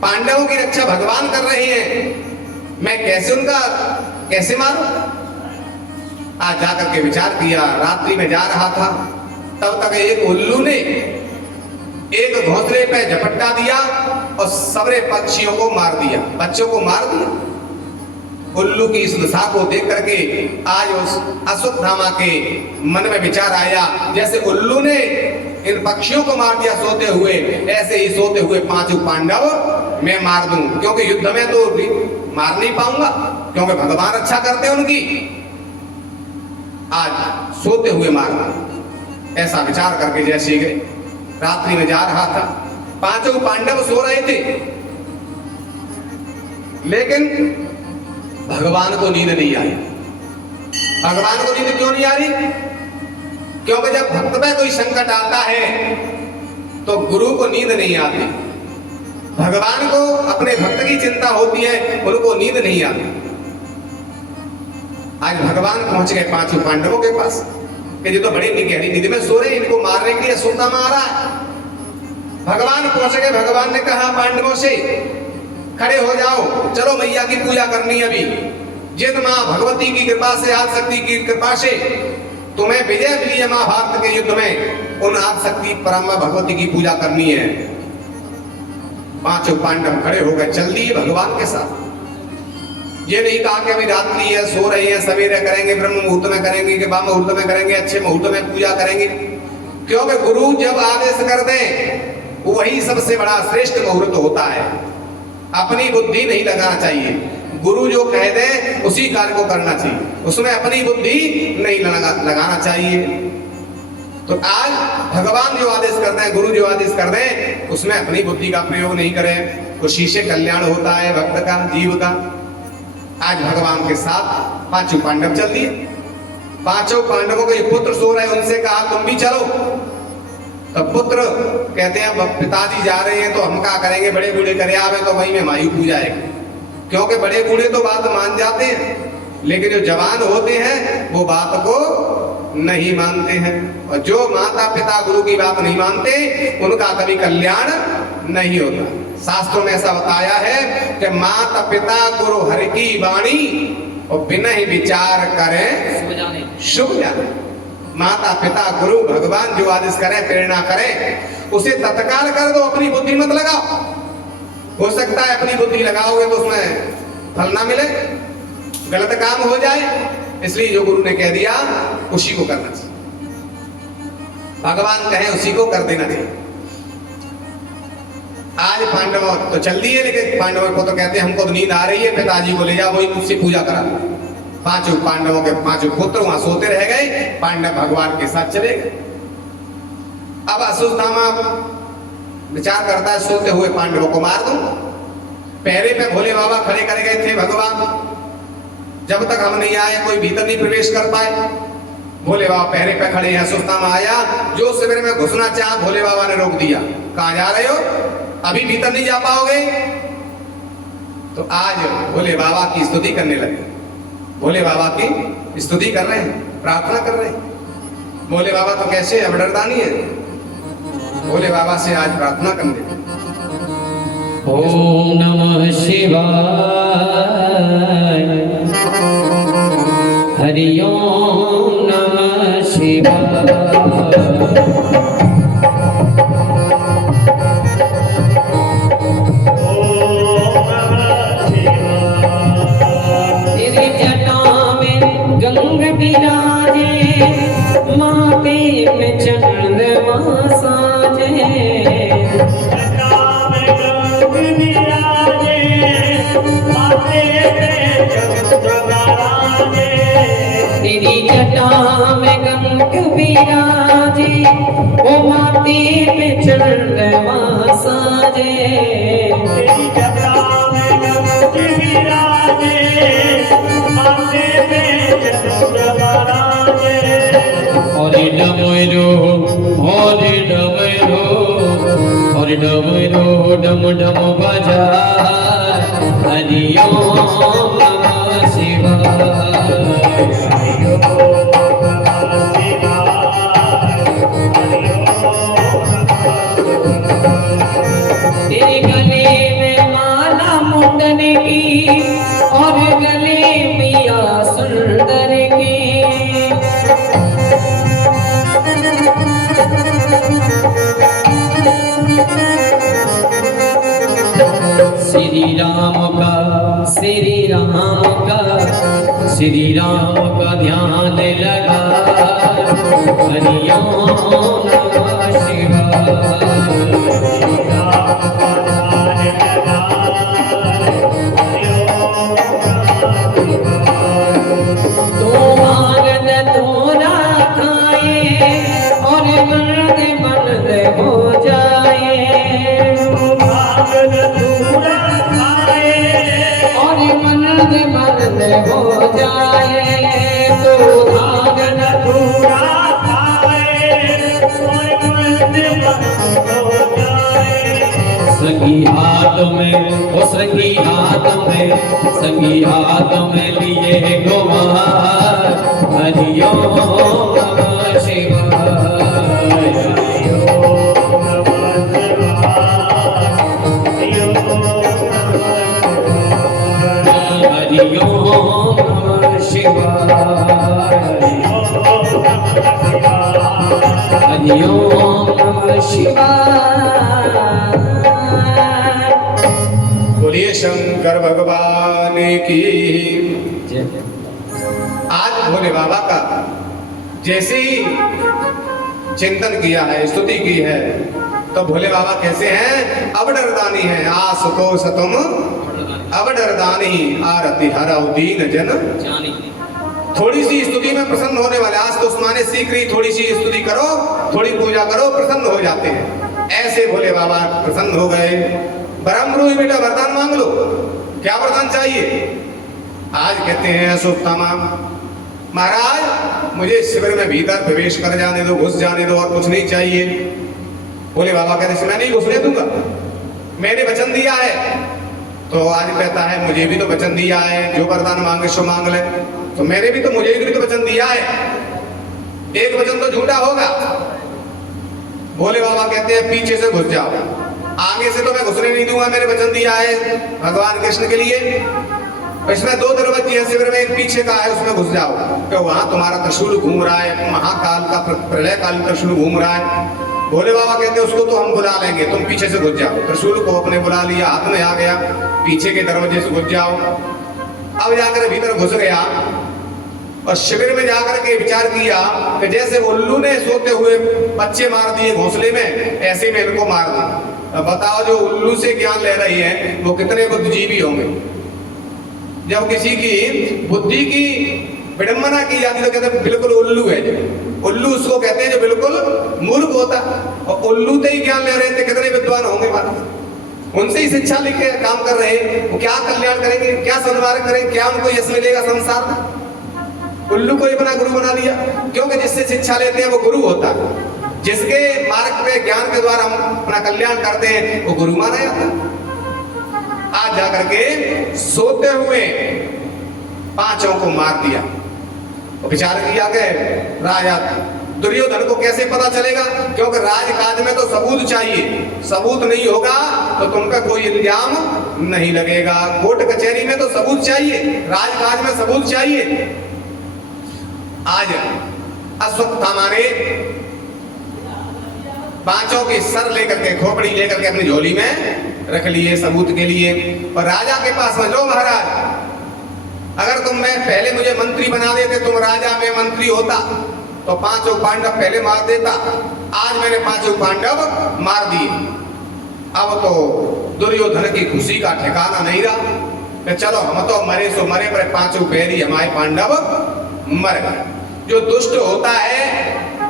पांडवों की रक्षा भगवान कर रहे हैं, मैं कैसे मारूं? आज जाकर के विचार किया। रात्रि में जा रहा था, तब तक एक उल्लू ने एक घोंसले पे झपट्टा दिया और सबरे पक्षियों को मार दिया, बच्चों को मार दिया। उल्लू की इस दशा को देख करके आज उस अश्वत्थामा के मन में विचार आया, जैसे उल्लू ने इन पक्षियों को मार दिया सोते हुए, ऐसे ही सोते हुए पांचों पांडव मैं मार दूं, क्योंकि युद्ध में तो मार नहीं पाऊंगा, क्योंकि भगवान रक्षा करते हैं उनकी, आज सोते हुए मार दूं। ऐसा विचार करके जैसे गए, रात्रि में जा रहा था, पांचों पांडव सो रहे थे, लेकिन भगवान को नींद नहीं आई। भगवान को नींद क्यों नहीं आ रही? क्योंकि जब भक्त में कोई संकट आता है तो गुरु को नींद नहीं आती, भगवान को अपने भक्त की चिंता होती है, उनको नींद नहीं आती। आज भगवान पहुंच गए पांचों पांडवों के पास कि ये तो बड़ी गहरी नींद में सो रहे, इनको मारने के लिए अश्वत्थामा आ रहा है। भगवान पहुंच गए, भगवान ने कहा पांडवों से खड़े हो जाओ, चलो मैया की पूजा करनी अभी, जिन मां भगवती की कृपा से, आदिशक्ति की कृपा से तुम्हें विजय मिली है महाभारत के युद्ध में, उन आदिशक्ति परमा भगवती की पूजा करनी है। पांचों पांडव खड़े हो गए, चल दिए भगवान के साथ। ये नहीं कहा कि अभी रात्रि है, सो रही है, सवेरे करेंगे, ब्रह्म मुहूर्त में करेंगे कि वाम मुहूर्त में करेंगे, अच्छे मुहूर्त में पूजा करेंगे, क्योंकि गुरु जब आदेश कर दें वही सबसे बड़ा श्रेष्ठ मुहूर्त होता है। अपनी बुद्धि नहीं लगाना चाहिए, गुरु जो कह दे उसी कार्य को करना चाहिए, उसमें अपनी बुद्धि नहीं लगाना चाहिए। तो आज भगवान जो आदेश करते हैं, गुरु जो आदेश कर दें, उसमें अपनी बुद्धि का प्रयोग नहीं करें, उसी से कल्याण होता है भक्त का, जीव का। आज भगवान के साथ पांचों पांडव चल दिए। पांचों पांडवों के पुत्र सो रहे, उनसे कहा तुम भी चलो। तब पुत्र कहते हैं पिताजी जा रहे हैं तो हम क्या करेंगे, बड़े बूढ़े करे आवे तो वही में मायू पूजा है, क्योंकि बड़े बूढ़े तो बात मान जाते हैं, लेकिन जो जवान होते हैं वो बात को नहीं मानते हैं, और जो माता पिता गुरु की बात नहीं मानते उनका कभी कल्याण नहीं होता। शास्त्रों में ऐसा बताया है कि माता पिता गुरु हरि की वाणी और बिना ही विचार करें शुभ जाने। माता पिता गुरु भगवान जो आदेश करें, प्रेरणा करें, उसे तत्काल कर दो, अपनी बुद्धि मत लगाओ। हो सकता है अपनी बुद्धि लगाओगे तो उसमें फल ना मिले, गलत काम हो जाए, इसलिए जो गुरु ने कह दिया उसी को करना चाहिए, भगवान कहे उसी को कर देना चाहिए। आज पांडव तो चल दिए, लेकिन पांडवों को तो कहते हैं हमको तो नींद आ रही है, पिताजी को ले जाओ, वही मुझसे पूजा करा। पांचों पांडवों के पांचों पुत्र वहां सोते रह गए, पांडव भगवान के साथ चले गए। अब अश्वत्थामा विचार करता है सोते हुए पांडवों को मार दूं। पहरे पे भोले बाबा खड़े कर गए थे भगवान, जब तक हम नहीं आए कोई भीतर नहीं प्रवेश कर पाए। भोले बाबा पहरे पे खड़े हैं, अश्वत्थामा आया, जो शिविर में घुसना चाहा भोले बाबा ने रोक दिया, कहाँ जा रहे हो, अभी भीतर नहीं जा पाओगे। तो आज भोले बाबा की स्तुति करने लगे, भोले बाबा की स्तुति कर रहे हैं, प्रार्थना कर रहे हैं। भोले बाबा तो कैसे अवडरदानी है, भोले बाबा से आज प्रार्थना करने। ओम नमः शिवाय, हरि ओम नमः शिवाय। गंग बिराजे माथे पे चंद्रमा साजे, जटा में गंग बिराजे माथे पे चंद्रमा साजे, तेरी जटा में गंग बिराजे वो माथे पे चंद्रमा साजे, तेरी जटा में गंग बिराजे माथे पे हरि डमरू हरि डमरू हरि डमरू डम डम बजा, हरि ओम नमः शिवाय, हरि ओम नमः शिवाय, हरि ओम। तेरे गले में माला मुंडन की और गले पिया सुंदर की, श्री राम का श्री राम का ध्यान लगा हरि ओम नमः तो आनंद थोड़ा खाए और मर्द मर्द हो जाए और मर्द मर्द हो जाए तो आनंद संगी हाथ में ओ संगी हाथ में संगी हाथ में लिए गोवार हरि ओम नमः शिवाय हरि ओम नमः शिवाय हरि ओम नमः शिवाय। बोलिए शंकर भगवान की। आज भोले बाबा का जैसे ही चिंतन किया है, स्तुति की है, तो भोले बाबा कैसे हैं? अब डरदानी है आसुतोष तुम अब डरदानी आरती हरौ दीन जन। थोड़ी सी स्तुति में प्रसन्न होने वाले, आज तो उस्माने सीख रही, थोड़ी सी स्तुति करो, थोड़ी पूजा करो, प्रसन्न हो जाते हैं। ऐसे भोले बाबा प्रसन्न हो गए। ब्रह्मरूही बेटा वरदान मांग लो, क्या वरदान चाहिए? आज कहते हैं अशोत्तमा महाराज मुझे शिविर में भीतर प्रवेश कर जाने दो, घुस जाने दो, और कुछ नहीं चाहिए। भोले बाबा कहते मैं नहीं घुसने दूंगा, मैंने वचन दिया है। तो आज कहता है मुझे भी तो वचन दिया है, जो वरदान मांगे सो मांग ले। तो मेरे भी तो मुझे भी तो वचन दिया है, एक वचन तो झूठा होगा। भोले बाबा कहते हैं पीछे से घुस जाओ, आगे से तो मैं घुसने नहीं दूंगा, मैंने वचन दिया है भगवान कृष्ण के लिए। इसमें दो दरवाजे हैं शिविर में, एक पीछे का है उसमें घुस जाओ, तो वहां तुम्हारा त्रिशूल घूम रहा है, महाकाल का प्रलय काल त्रिशूल घूम रहा है। भोले बाबा कहते हैं उसको तो हम बुला लेंगे, तुम पीछे से घुस जाओ। त्रिशूल को अपने बुला लिया, हाथ में आ गया, पीछे के दरवाजे से घुस जाओ। अब जाकर भीतर घुस गया और शिविर में जाकर के विचार किया कि जैसे उल्लू ने सोते हुए बच्चे मार दिए घोंसले में, ऐसे में इनको मार दिया। अब बताओ जो उल्लू से ज्ञान ले रही है वो कितने बुद्धिजीवी होंगे। जब किसी की बुद्धि की विडंबना की जाती तो कहते हैं बिल्कुल उल्लू है। जो उल्लू उसको कहते हैं जो बिल्कुल मूर्ख होता, और उल्लू से ही ज्ञान ले रहे थे, कितने विद्वान होंगे बात। उनसे ही शिक्षा लेके काम कर रहे हैं, वो क्या कल्याण करेंगे, क्या सद्वार करेंगे, क्या उनको यश मिलेगा संसार में। उल्लू को ही अपना गुरु बना लिया, क्योंकि जिससे शिक्षा लेते हैं वो गुरु होता है। जिसके मार्ग पे ज्ञान के द्वारा हम अपना कल्याण करते हैं वो गुरु माना जाता है। आज जाकर के सोते हुए पांचों को मार दिया। विचार किया कि राजा दुर्योधन को कैसे पता चलेगा, क्योंकि राजकाज में तो सबूत चाहिए, सबूत नहीं होगा तो तुम पे कोई इल्जाम नहीं लगेगा। कोर्ट कचहरी में तो सबूत चाहिए, राजकाज में सबूत चाहिए। आज अश्वत्थामा ने पांचों के सर लेकर के, खोपड़ी लेकर के अपनी झोली में रख लिए सबूत के लिए। और राजा के पास में लो महाराज, अगर तुम मैं पहले मुझे मंत्री बना देते, तुम राजा में मंत्री होता, तो पांचों पांडव पहले मार देता। आज मैंने पांचों पांडव मार दिए, अब तो दुर्योधन की खुशी का ठिकाना नहीं रहा कि चलो हम तो मरे सो मरे, पर पांचों बैरी हमारे पांडव मर गए। जो दुष्ट होता है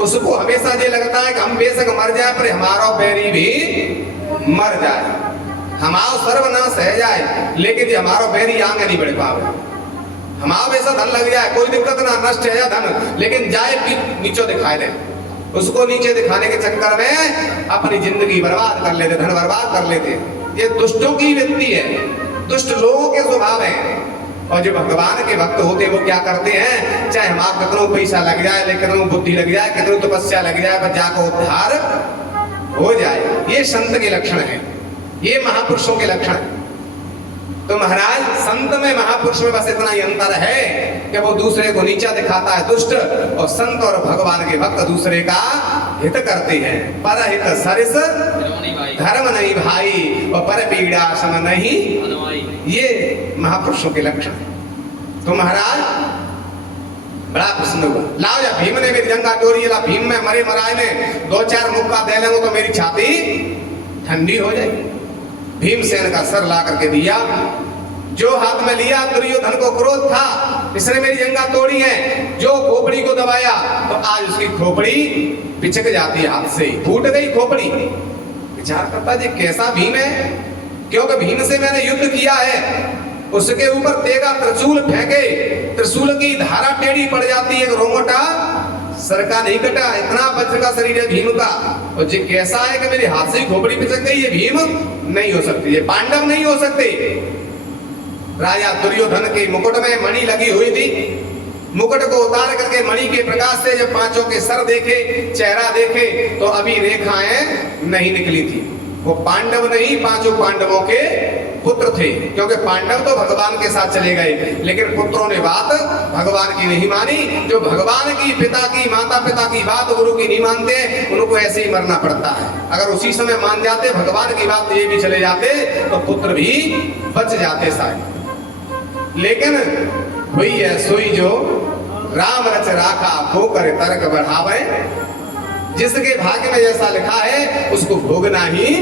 उसको हमेशा ये लगता है कि हम बेशक मर जाए पर हमारा बैरी भी मर जाए, हमारा सर्वनाश है जाए, लेकिन हमारा बैरी आगे नहीं बढ़ पावे। हमारा वैसा धन लग जाए कोई दिक्कत ना, नष्ट है या धन, लेकिन जाए नीचे दिखाई दे, उसको नीचे दिखाने के चक्कर में अपनी जिंदगी बर्बाद कर लेते, धन बर्बाद कर लेते। ये दुष्टों की वृत्ति है, दुष्ट लोगों के स्वभाव है। और जो भगवान के भक्त होते हैं वो क्या करते हैं, चाहे हमारा कितना पैसा लग जाए, लेकिन बुद्धि लग जाए, कितनी तपस्या लग जाए, पर जाकर उद्धार हो जाए। ये संत के लक्षण है, ये महापुरुषों के लक्षण है। तो महाराज संत में महापुरुष में बस इतना ही अंतर है कि वो दूसरे को नीचा दिखाता है दुष्ट, और संत और भगवान के भक्त दूसरे का हित करते हैं। पर हित सरिस धर्म नहीं भाई, और पर पीड़ा सम नहीं, ये महापुरुषों के लक्षण है। तो महाराज बड़ा प्रश्न हुआ। लाओ जा भीम ने मेरी जंगा टोरी, ला भीम में मरे मराए में 2-4 मुक्का दे लेंगे तो मेरी छाती ठंडी हो जाएगी। भीमसेन का सर ला करके दिया, जो हाथ में लिया दुर्योधन को क्रोध था, इसने मेरी जंगा तोड़ी है। जो खोपड़ी को दबाया तो आज उसकी खोपड़ी पिचक जाती है, हाथ से फूट गई खोपड़ी। विचार करता जी कैसा भीम है, क्योंकि भीम से मैंने युद्ध किया है। उसके ऊपर तेगा त्रिशूल फेंके, त्रिशूल की धारा टेढ़ी पड़ जाती है, रोंगटा सर का नहीं कटा, इतना वज्र का शरीर है भीम का। और जी कैसा है कि मेरे हाथ से ही खोपड़ी पिचक गई, ये भीम नहीं हो सकती, ये पांडव नहीं हो सकते। राजा दुर्योधन के मुकुट में मणि लगी हुई थी, मुकुट को उतार करके मणि के प्रकाश से जब पांचों के सर देखे, चेहरा देखे, तो अभी रेखाएं नहीं निकली थी। वो पांडव नहीं, पांचों पांडवों के पुत्र थे, क्योंकि पांडव तो भगवान के साथ चले गए, लेकिन पुत्रों ने बात भगवान की नहीं मानी। जो भगवान की, पिता की, माता पिता की बात गुरु की नहीं मानते, उनको ऐसे ही मरना पड़ता है। अगर उसी समय मान जाते भगवान की बात, ये भी चले जाते तो पुत्र भी बच जाते शायद। लेकिन हुई है सोई जो राम रच राखा, होकर तर्क बढ़ावे। जिसके भाग्य में जैसा लिखा है उसको भोगना ही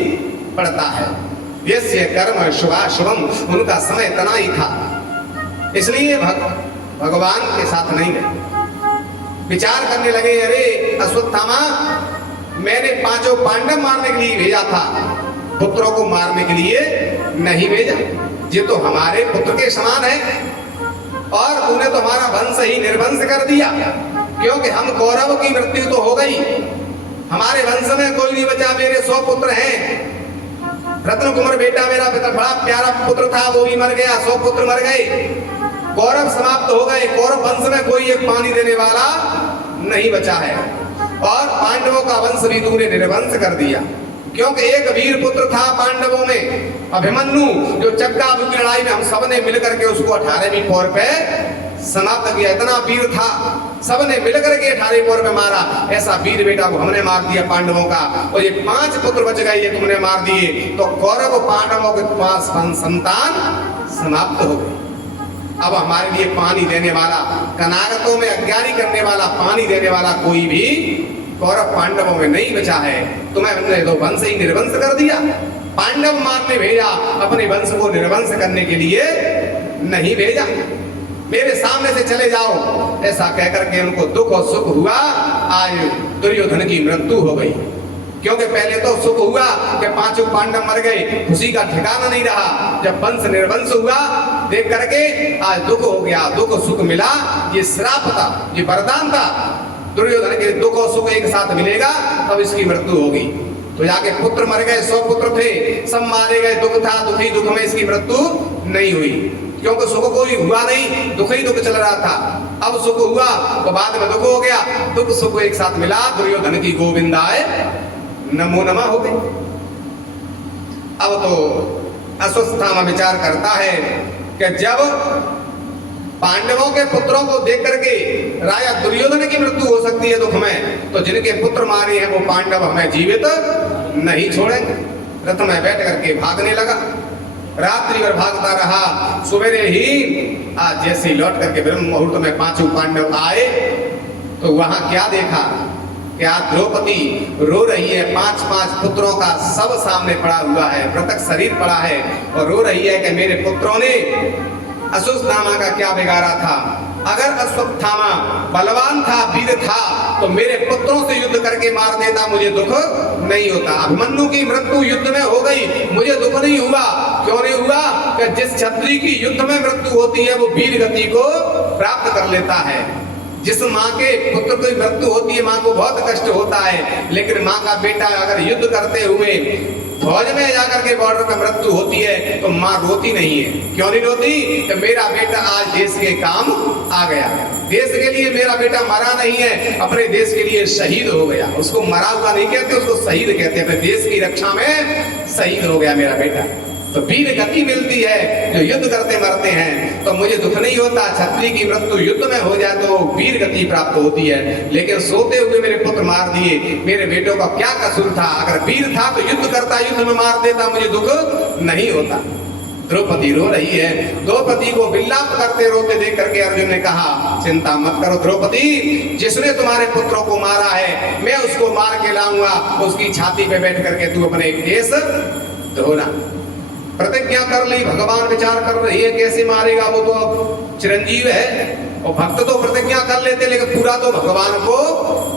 पड़ता है। यस्य कर्म शुभाशुभम, उनका समय इतना ही था, इसलिए भगवान के साथ नहीं गए। विचार करने लगे, अरे अश्वत्थामा, मैंने पांचों पांडव मारने के लिए भेजा था, पुत्रों को मारने के लिए नहीं भेजा। ये तो हमारे पुत्र के समान है, और तूने तो हमारा वंश ही निर्वंश कर दिया, क्योंकि हम कौरव की मृत्यु तो हो गई, हमारे वंश में कोई नहीं बचा। मेरे 100 पुत्र हैं, रत्न कुमार बेटा मेरा बड़ा प्यारा पुत्र था, वो भी मर गया, 100 पुत्र मर गए, कौरव समाप्त हो गए। कौरव वंश में कोई एक पानी देने वाला नहीं बचा है, और पांडवों का वंश भी तूने निर्वंश कर दिया। क्योंकि एक वीर पुत्र था पांडवों में, अभिमन्यु, जो चक्काबुक की लड़ाई में हम सबने मिलकर के उसको 18वीं पौर पे समाप्त किया। इतना वीर था, सबने मिलकर के 18वीं पौर पे मारा। ऐसा वीर बेटा को हमने मार दिया पांडवों का, और ये 5 पुत्र बच गए, ये तुमने मार दिए, तो कौरव पांडवों के पास संतान समाप्त हो गई। अब हमारे लिए पानी देने वाला, कनागतों में अज्ञानी करने वाला, पानी देने वाला कोई भी कौरव पांडवों में नहीं बचा है। तुम्हें तो वंश ही निर्वंश कर दिया। पांडव मारने भेजा, अपने वंश को निर्वंश करने के लिए नहीं भेजा। मेरे सामने से चले जाओ, ऐसा कहकर के उनको दुख और सुख हुआ। आज दुर्योधन की मृत्यु हो गई, क्योंकि पहले तो सुख हुआ कि 5 पांडव मर गए, खुशी का ठिकाना नहीं रहा। जब वंश निर्वंश हुआ देख करके आज दुख हो गया, दुख सुख मिला। ये श्राप था, ये वरदान था। दुर्योधन के दुख और सुख एक साथ मिलेगा तब इसकी मृत्यु होगी। तो जाके पुत्र मर गए, 100 पुत्र थे, सब मारे गए, दुख था, दुखी दुख में इसकी मृत्यु नहीं हुई, क्योंकि सुख कोई हुआ नहीं, दुख ही दुख चल रहा था। अब सुख हुआ तो बाद में दुख हो गया, दुख सुख एक साथ मिला। दुर्योधन की गोविंदाय नमो नमः हो गई। अब तो अश्वत्थामा विचार करता है कि जब पांडवों के पुत्रों को देख करके राजा दुर्योधन की मृत्यु हो सकती है दुख में, तो जिनके पुत्र मारे हैं वो पांडव हमें जीवित नहीं छोड़ेंगे। रथ में बैठ करके भागने लगा, रात्रि भर भागता रहा। सवेरे ही आज जैसे लौट करके ब्रह्म मुहूर्त में 5 पांडव आए तो वहां क्या देखा, क्या द्रौपदी रो रही है। 5 पुत्रों का सब सामने पड़ा हुआ है, मृतक शरीर पड़ा है, और रो रही है कि मेरे पुत्रों ने अश्वत्थामा का क्या बिगाड़ा था। अगर अश्वत्थामा बलवान था, वीर था, तो मेरे पुत्रों से युद्ध करके मार देता, मुझे दुख नहीं होता। अभिमन्यु की मृत्यु युद्ध में हो गई, मुझे दुख नहीं हुआ। क्यों नहीं हुआ? कि जिस क्षत्रिय की युद्ध में मृत्यु होती है वो वीर गति को प्राप्त कर लेता है। जिस माँ के पुत्र की मृत्यु होती है, माँ को बहुत कष्ट होता है, लेकिन माँ का बेटा अगर युद्ध करते हुए फौज में जाकर के बॉर्डर पर मृत्यु होती है तो माँ रोती नहीं है। क्यों नहीं रोती? कि मेरा बेटा आज देश के काम आ गया, देश के लिए मेरा बेटा मरा नहीं है, अपने देश के लिए शहीद हो गया। उसको मरा हुआ नहीं कहते, उसको शहीद कहते हैं। अपने देश की रक्षा में शहीद हो गया मेरा बेटा। तो वीर गति मिलती है, जो युद्ध करते मरते हैं तो मुझे दुख नहीं होता। क्षत्रिय की मृत्यु युद्ध में हो जाए तो वीर गति प्राप्त होती है, लेकिन सोते हुए मेरे पुत्र मार दिए, मेरे बेटों का क्या कसूर था? अगर वीर था तो युद्ध करता, युद्ध में मार देता, मुझे दुख नहीं होता। द्रौपदी रो रही है। द्रौपदी को विलाप करते रोते देख करके अर्जुन ने कहा, चिंता मत करो द्रौपदी, जिसने तुम्हारे पुत्रों को मारा है मैं उसको मार के लाऊंगा, उसकी छाती पे बैठ करके तू अपने केस धोना। प्रतिज्ञा कर ली, भगवान विचार कर रही है कैसे मारेगा, वो तो अब चिरंजीव है। और भक्त तो प्रतिज्ञा कर लेते लेकिन पूरा तो भगवान को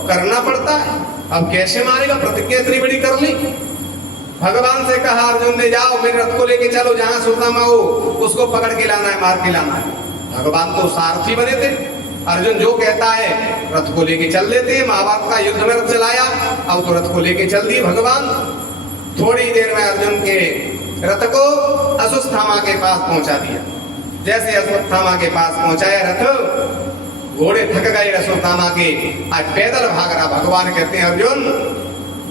करना पड़ता है। अब कैसे मारेगा, प्रतिज्ञा इतनी बड़ी कर ली। भगवान से कहा अर्जुन ने, जाओ मेरे रथ को लेके चलो, जहां सुदामा हो उसको पकड़ के लाना है, मार के लाना है। भगवान तो सारथी बने थे, अर्जुन जो कहता है रथ को लेके चल देते हैं। महाभारत का युद्ध में रथ चलाया, अब तो रथ को लेके चल दिए भगवान। थोड़ी देर में अर्जुन के रथ को अश्वत्थामा के पास पहुंचा दिया। जैसे अश्वत्थामा के पास पहुंचाया रथ, घोड़े थक गए अश्वत्थामा के, आज पैदल भाग रहा। भगवान कहते हैं अर्जुन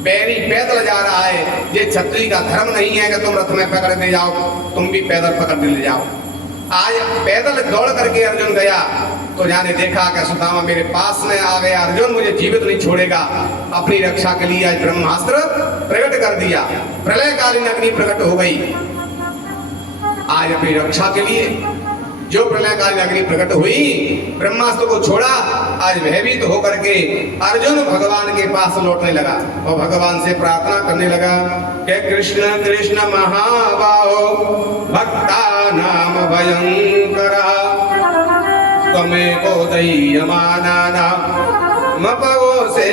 बैरी पैदल जा रहा है, ये क्षत्रिय का धर्म नहीं है कि तुम रथ में पकड़ने जाओ, तुम भी पैदल पकड़ने ले जाओ। आज पैदल दौड़ करके अर्जुन गया तो जाने देखा कि सुदामा मेरे पास में आ गया, अर्जुन मुझे जीवित नहीं छोड़ेगा। अपनी रक्षा के लिए आज ब्रह्मास्त्र प्रकट कर दिया, प्रलयकालीन अग्नि प्रकट हो गई। आज अपनी रक्षा के लिए जो प्रलयकालीन अग्नि प्रकट हुई, ब्रह्मास्त्र को छोड़ा। आज भयभीत होकर के अर्जुन भगवान के पास लौटने लगा और भगवान से प्रार्थना करने लगा कि कृष्ण कृष्ण महाबाहो भक्ता नाम भयंकर त्वमेको दह्यमानाना मपवो से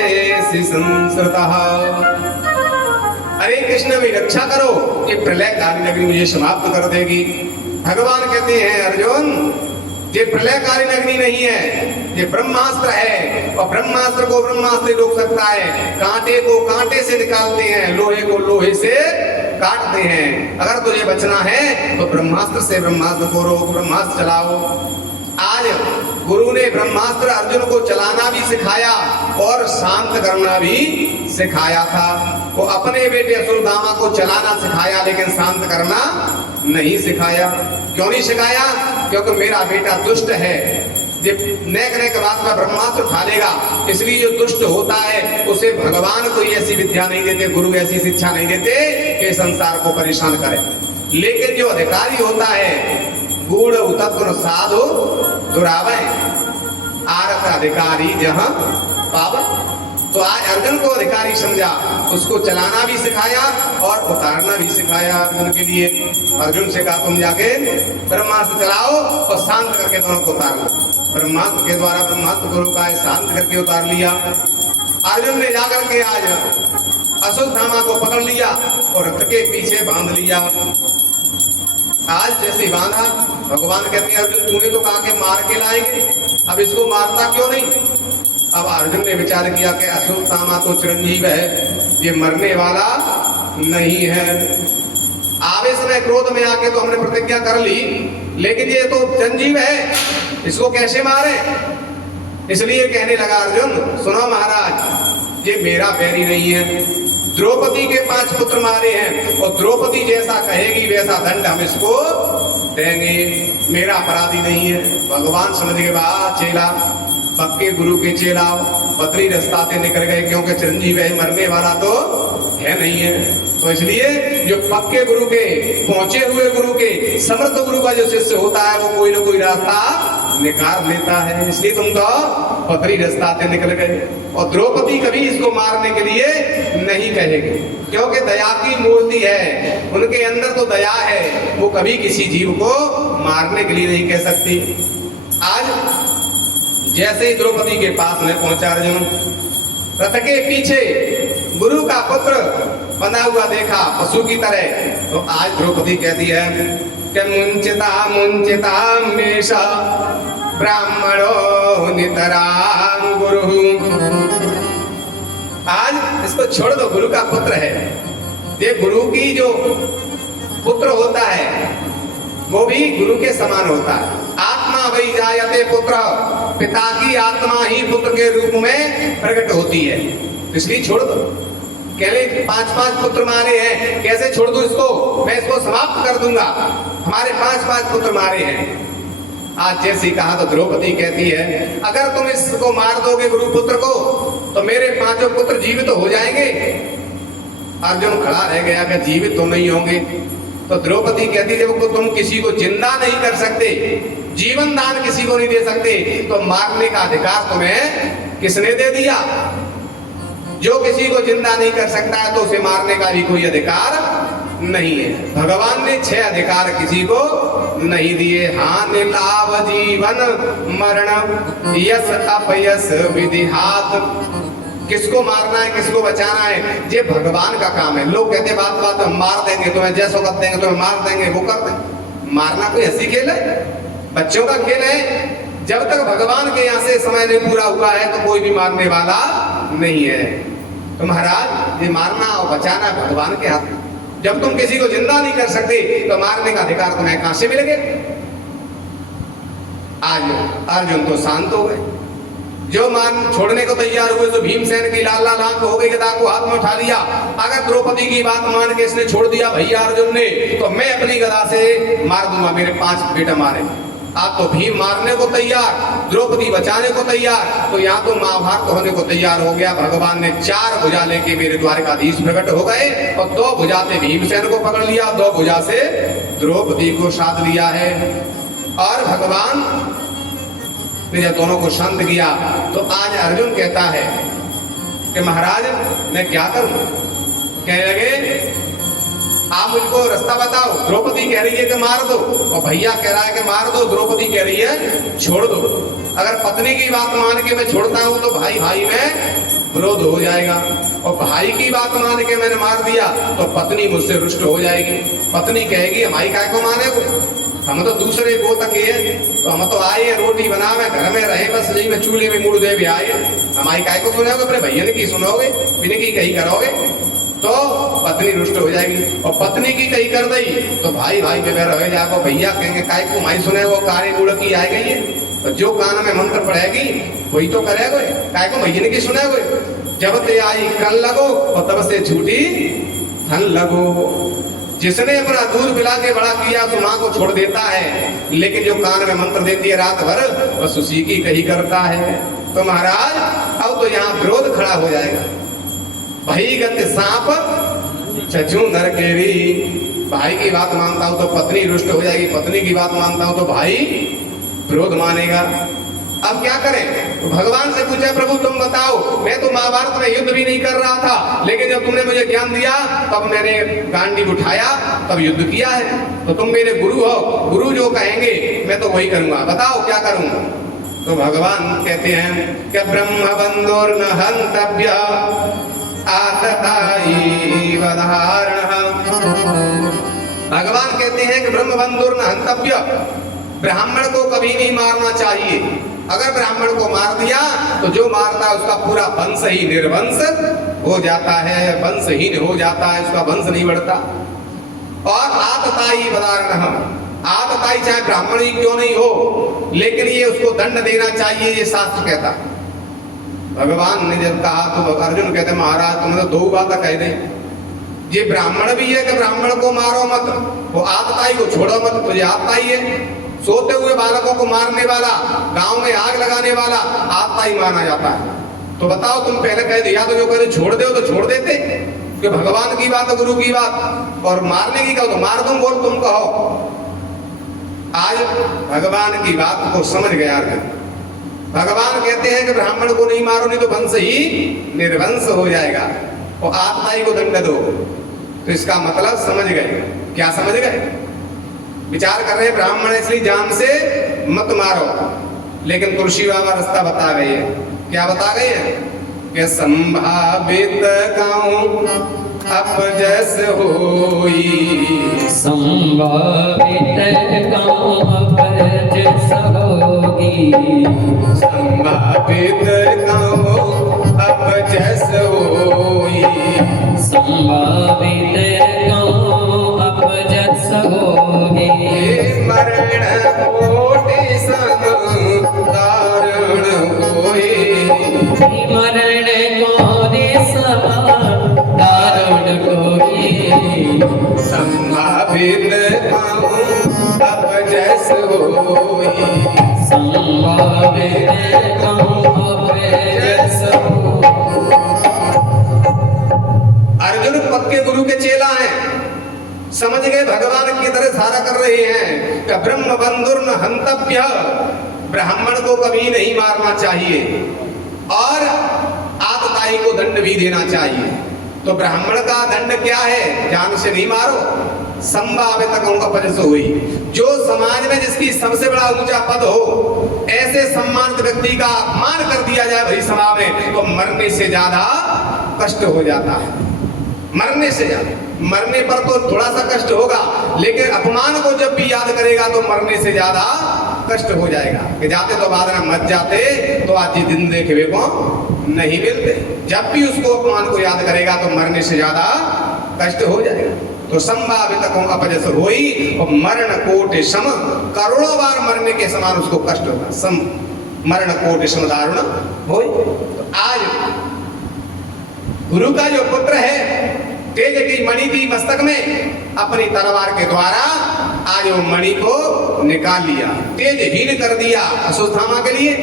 संस्कृतः। अरे कृष्ण मेरी रक्षा करो, ये प्रलयकालीन अग्नि मुझे समाप्त कर देगी। भगवान कहते हैं अर्जुन ये प्रलयकालीन अग्नि नहीं है, ये ब्रह्मास्त्र है, और ब्रह्मास्त्र को ब्रह्मास्त्र रोक सकता है। कांटे को कांटे से निकालते हैं, लोहे को लोहे से काटते हैं। अगर तुझे बचना है तो ब्रह्मास्त्र से ब्रह्मास्त्र को रोक, ब्रह्मास्त्र चलाओ। आज गुरु ने ब्रह्मास्त्र अर्जुन को चलाना भी सिखाया और शांत करना भी सिखाया था। वो अपने बेटे असुरदामा को चलाना सिखाया लेकिन शांत करना नहीं सिखाया। क्यों नहीं सिखाया? क्योंकि मेरा बेटा दुष्ट है, ये नेक नेक बात में ब्रह्मास्त्र खा लेगा। इसलिए जो दुष्ट होता है उसे भगवान कोई ऐसी विद्या नहीं देते, गुरु ऐसी शिक्षा नहीं देते कि संसार को परेशान करे। लेकिन जो अधिकारी होता है गूढ़ तत्व साधु दुरावे, आरत अधिकारी जहां पावे। तो आज अर्जुन को अधिकारी समझा, उसको चलाना भी सिखाया और उतारना भी सिखाया। अर्जुन के लिए अर्जुन से कहा तुम जाके ब्रह्मास्त्र चलाओ और शांत करके दोनों को उतार लो। ब्रह्मास्त्र के द्वारा ब्रह्मास्त्र गुरु का शांत करके उतार लिया। अर्जुन ने जाकर के आज अश्वत्थामा को पकड़ लिया और रथ के पीछे बांध लिया। आज जैसे बांधा, भगवान कहते हैं अर्जुन तूने तो कहा कि मार के लाएंगे, अब इसको मारता क्यों नहीं? अब अर्जुन ने विचार किया कि अश्वत्थामा तो चिरंजीव है, ये मरने वाला नहीं है। आवेश में क्रोध में आके तो हमने प्रतिज्ञा कर ली, लेकिन ये तो चिरंजीव है, इसको कैसे मारे? इसलिए कहने लगा अर्जुन सुनो महाराज, ये मेरा बैरी नहीं है। द्रौपदी के 5 पुत्र मारे हैं और द्रौपदी जैसा कहेगी वैसा दंड हम इसको देंगे, मेरा अपराधी नहीं है। भगवान समझ गए बा चेला, पक्के गुरु के चेला बदरी रास्ता से निकल गए, क्योंकि चिरंजीव है, मरने वाला तो है नहीं है। तो इसलिए जो पक्के गुरु के, पहुंचे हुए गुरु के, समर्थ गुरु का जो शिष्य होता है वो कोई ना कोई रास्ता निकाल लेता है। इसलिए तुम तो बदरी रास्ता से निकल गए। और द्रौपदी कभी इसको मारने के लिए नहीं कहेगी, क्योंकि दया की मूर्ति है, उनके अंदर तो दया है, वो कभी किसी जीव को मारने के लिए नहीं कह सकती। आज जैसे ही द्रौपदी के पास में पहुंचा अर्जुन, रथ के पीछे गुरु का पुत्र बना हुआ देखा पशु की तरह, तो आज द्रौपदी कहती है कि मुंचिता मुंचिता मेषा ब्राह्मणो नितराम गुरु। आज इसको छोड़ दो, गुरु का पुत्र है। ये गुरु की जो पुत्र होता है वो भी गुरु के समान होता है। आत्मा वही जायते पुत्र, पिता की आत्मा ही पुत्र के रूप में प्रकट होती है, इसलिए छोड़ दो। कहले 5 पुत्र मारे हैं, कैसे छोड़ दूं इसको? मैं इसको समाप्त कर दूंगा, हमारे 5 पुत्र मारे हैं। आज जैसी कहा तो द्रौपदी कहती है अगर तुम इसको मार दोगे गुरु पुत्र को तो मेरे 5 पुत्र जीवित हो जाएंगे। अर्जुन खड़ा रह गया कि जीवित तो नहीं होंगे। तो द्रौपदी कहती जब को तुम किसी को जिंदा नहीं कर सकते, जीवन दान किसी को नहीं दे सकते, तो मारने का अधिकार तुम्हें किसने दे दिया? जो किसी को जिंदा नहीं कर सकता है तो उसे मारने का भी कोई अधिकार नहीं है। भगवान ने 6 अधिकार किसी को नहीं दिए। हानि लाभ जीवन मरण यस अपयस विधि हाथ। किसको मारना है किसको बचाना है ये भगवान का काम है। लोग कहते बात बात हम मार देंगे तुम्हें, जैसो कर देंगे तुम्हें, मार देंगे, वो कर देंगे। मारना कोई हंसी खेल है? बच्चों का खेल है। जब तक भगवान के यहाँ से समय नहीं पूरा हुआ है तो कोई भी मारने वाला नहीं है। तो महाराज ये मारना और बचाना भगवान के हाथ में। जब तुम किसी को जिंदा नहीं कर सकते तो मारने का अधिकार तुम्हें कहां से मिलेगा? आज अर्जुन तो शांत हो गए। जो मान छोड़ने को तैयार हुए तो भीमसेन की लाल लाल आंख हो गई, गदा को हाथ में उठा लिया। अगर द्रौपदी की बात मान के इसने छोड़ दिया भैया अर्जुन ने, तो मैं अपनी गदा से मार दूंगा, मेरे 5 बेटा मारे। आप तो भीम मारने को तैयार, द्रौपदी बचाने को तैयार, तो यहाँ तो महाभारत होने को तैयार हो गया। भगवान ने 4 भुजा लेके मेरे द्वारकाधीश प्रकट हो गए और 2 भुजा से भीमसेन को पकड़ लिया, 2 भुजा से द्रौपदी को साध लिया है। और भगवान ने जब दोनों को शांत किया तो आज अर्जुन कहता है कि महाराज मैं क्या करूं? कहने लगे आप मुझको रास्ता बताओ। द्रौपदी कह रही है कि मार दो, और भैया कह रहा है कि मार दो, द्रौपदी कह रही है छोड़ दो। अगर पत्नी की बात मान के मैं छोड़ता हूं तो भाई भाई में विरोध हो जाएगा, और भाई की बात मान के मैंने मार दिया तो पत्नी मुझसे रुष्ट हो जाएगी। पत्नी कहेगी हमारी काय को माने को, हम तो दूसरे को तक है, तो हम तो आए रोटी बनावे घर में रहे, बस यही में चूल्हे में मुड़ दे भी आए, हमारी काय को सुनोगे? अपने भैया ने की सुनोगे? बिना की कही करोगे तो पत्नी रुष्ट हो जाएगी। और पत्नी की कही कर दी तो भाई भाई के बैर हो जाएगा। भैया कहेंगे काय को माई सुने वो काली गुड़ की आ गई है, तो जो कान में मंत्र पड़ेगी वही तो करेगा। काय को भैया ने की सुने जब ते आई कल लगो और तब से झूठी धन लगो। जिसने अपना दूध पिला के बड़ा किया तो माँ को छोड़ देता है, लेकिन जो कान में मंत्र देती है रात भर बस उसी की कही करता है। तो महाराज अब तो यहाँ विरोध खड़ा हो जाएगा। भाई गत सांप छछू नर केरी, भाई की बात मानता हूं तो पत्नी रुष्ट हो जाएगी, पत्नी की बात मानता हूं तो भाई विरोध मानेगा। अब क्या करें? तो भगवान से पूछा प्रभु तुम बताओ, मैं तो महाभारत में युद्ध भी नहीं कर रहा था, लेकिन जब तुमने मुझे ज्ञान दिया तब मैंने गांडीव उठाया, तब युद्ध किया है। तो तुम मेरे गुरु हो, गुरु जो कहेंगे मैं तो वही करूंगा, बताओ क्या करूंगा? तो भगवान कहते हैं कि ब्रह्म बंधुर्न हंतव्य आतताई वधारण। भगवान कहते हैं कि ब्रह्म बंधुर्न हंतव्य, ब्राह्मण को कभी नहीं मारना चाहिए। अगर ब्राह्मण को मार दिया तो जो मारता है उसका पूरा वंश ही निर्वंश हो जाता है, वंशहीन हो जाता है, उसका वंश नहीं बढ़ता। और आतताई वधारण, आतताई चाहे ब्राह्मण ही क्यों नहीं हो, लेकिन ये उसको दंड देना चाहिए, ये शास्त्र कहता। भगवान ने जब कहा तो अर्जुन कहते महाराज तुमने तो 2 बातें कह दी। ये ब्राह्मण भी है कि ब्राह्मण को मारो मत, वो आतताई को छोड़ो मत। तो ये आतताई है, सोते हुए बालकों को मारने वाला, गांव में आग लगाने वाला आतताई माना जाता है। तो बताओ तुम पहले कह दिया तो जो कह छोड़ दो तो छोड़ देते कि भगवान की बात गुरु की बात, और मारने की कहो तो मार दूं, बोल तुम कहो। आज भगवान की बात को समझ गया अर्जुन। भगवान कहते हैं कि ब्राह्मण को नहीं मारो नहीं तो वंश ही निर्वंश हो जाएगा, और आतताई को दंड दो। तो इसका मतलब समझ गए। क्या समझ गए? विचार कर रहे ब्राह्मण इसलिए जान से मत मारो, लेकिन तुलसी बाबा रास्ता बता गए हैं। क्या बता गए हैं? कि संभावित गाँव अपजस होई, संभावित गाँव अपजस होगी, संभावित गाँव अपजस होई, संभावित गाँव अपजस होगी। मरण कोटि सम दारुण होई, मरण कोटि सम दारुण होई, संभावित गाँव अपजस होई, संभावित गाँव अपजस होगी। अर्जुन पक्के गुरु के चेला हैं, समझ गए भगवान की तरह सारा कर रहे हैं कि ब्रह्म बंधुर न हंतव्य, ब्राह्मण को कभी नहीं मारना चाहिए और आतताई को दंड भी देना चाहिए। तो ब्राह्मण का दंड क्या है? जान से नहीं मारो, संभावित अपजस हुई। जो समाज में जिसकी सबसे बड़ा ऊंचा पद हो, ऐसे सम्मानित व्यक्ति का अपमान कर दिया जाए भरी सभा में, तो मरने से ज्यादा कष्ट हो जाता है। मरने से ज्यादा, मरने पर तो थोड़ा सा कष्ट होगा, लेकिन अपमान को जब भी याद करेगा तो मरने से ज्यादा कष्ट हो जाएगा। कि जाते तो बाद में मत जाते तो आज ही दिन देखे को नहीं मिलते। जब भी उसको अपमान को याद करेगा तो मरने से ज्यादा कष्ट हो जाएगा। तो संभावित अपजस होई और मरण कोटि सम, करोड़ों बार मरने के समान उसको कष्ट होगा। सम मरण कोटि सम दारुण होई। तो आज गुरु का जो पुत्र है, तेज की मणि थी मस्तक में, अपनी तलवार के द्वारा आज वो मणि को निकाल लिया, तेजहीन कर दिया अश्वत्थामा के लिए।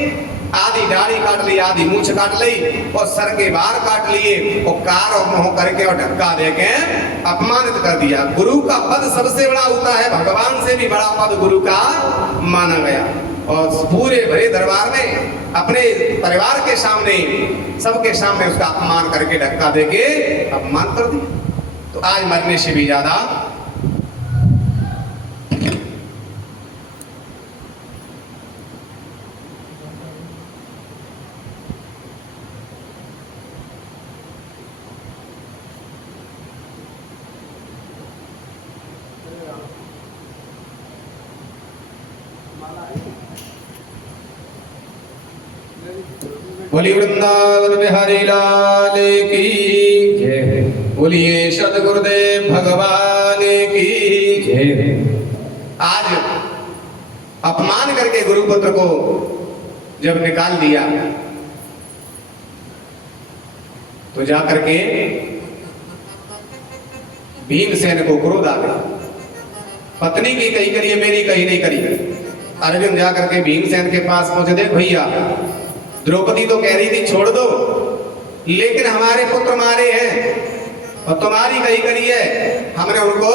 आधी दाढ़ी काट ली, आधी मूछ काट ली और सर के बाहर काट लिए और कार और मुंह करके और ढक्का देके अपमानित कर दिया। गुरु का पद सबसे बड़ा होता है, भगवान से भी बड़ा पद गुरु का माना गया। और पूरे भरे दरबार में अपने परिवार के सामने, सबके सामने उसका अपमान करके ढक्का देके अपमान कर दिया। तो आज मरने से भी ज्यादा बोली वृंदावन बिहारी लाल की जय, बोलिए सदगुरुदेव भगवान की जय। आज अपमान करके गुरुपुत्र को जब निकाल दिया तो जाकर के भीमसेन को क्रोध आ गया। पत्नी की कही करी है, मेरी कही नहीं करी। अर्जुन जाकर के भीमसेन के पास पहुंचे, देख भैया द्रौपदी तो कह रही थी छोड़ दो, लेकिन हमारे पुत्र मारे हैं और तुम्हारी कही करी है, हमने उनको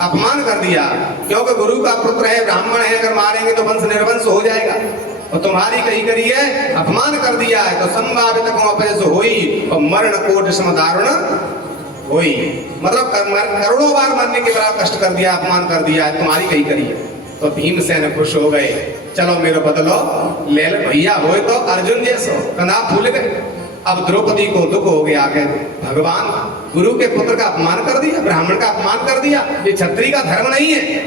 अपमान कर दिया। क्योंकि गुरु का पुत्र है, ब्राह्मण है, अगर मारेंगे तो वंश निर्वंश हो जाएगा। और तुम्हारी कही करी है, अपमान कर दिया है, तो संभावित अपजस होई और मरण कोटि सम दारुण होई। मतलब करोड़ों बार मरने के बराबर कष्ट कर दिया, अपमान कर दिया है, तुम्हारी कही करी है। तो भीमसेन खुश हो गए, चलो मेरे बदलो ले ले भैया, हो तो अर्जुन जैसो कना भूल गए। अब द्रौपदी को दुख हो गया कि भगवान गुरु के पुत्र का अपमान कर दिया, ब्राह्मण का अपमान कर दिया, ये क्षत्रिय का धर्म नहीं है।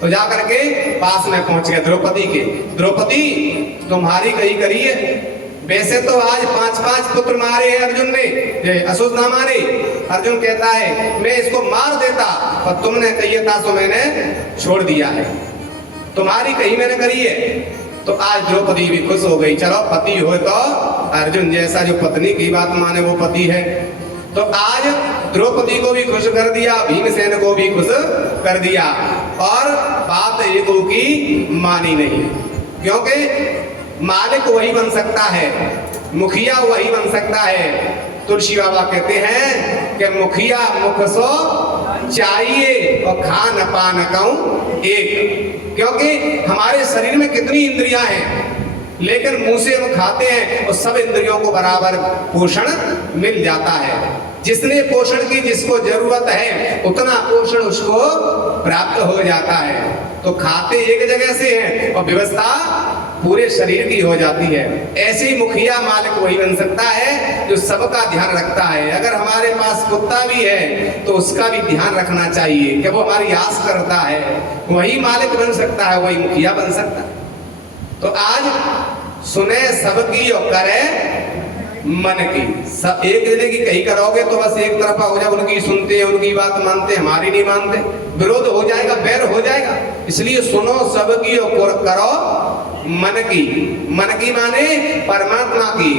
तो जाकर के पास में पहुंच गया द्रौपदी के, द्रौपदी तुम्हारी कही करी है, वैसे तो आज 5-5 पुत्र मारे हैं अर्जुन ने, अश्वत्थामा ने। अर्जुन कहता है मैं इसको मार देता, और तुमने कही था तो मैंने छोड़ दिया है, तुम्हारी कही मैंने करी है। तो आज द्रौपदी भी खुश हो गई, चलो पति हो तो अर्जुन जैसा जो पत्नी की बात माने वो पति है। तो आज द्रौपदी को भी खुश कर दिया, भीमसेन को भी खुश कर दिया, और बात एक की मानी नहीं। क्योंकि मालिक वही बन सकता है, मुखिया वही बन सकता है। तुलसी बाबा कहते हैं कि मुखिया मुख सो चाहिए और खान पान कहूं एक। क्योंकि हमारे शरीर में कितनी इंद्रियां हैं, लेकिन मुंह से हम खाते हैं और सब इंद्रियों को बराबर पोषण मिल जाता है। जिसने पोषण की जिसको जरूरत है उतना पोषण उसको प्राप्त हो जाता है। तो खाते एक जगह से हैं और व्यवस्था पूरे शरीर की हो जाती है। ऐसे ही मुखिया मालिक वही बन सकता है जो सबका ध्यान रखता है। अगर हमारे पास कुत्ता भी है तो उसका भी ध्यान रखना चाहिए कि वो हमारी आस करता है, वही मालिक बन सकता है, वही मुखिया बन सकता है। तो आज सुने सबकी और करे मन की। सब एक जने की कही करोगे तो बस एक तरफा हो जाए, उनकी सुनते हैं, उनकी बात मानते, हमारी नहीं मानते, विरोध हो जाएगा, बैर हो जाएगा। इसलिए सुनो सबकी और करो मन की। मन की माने परमात्मा की।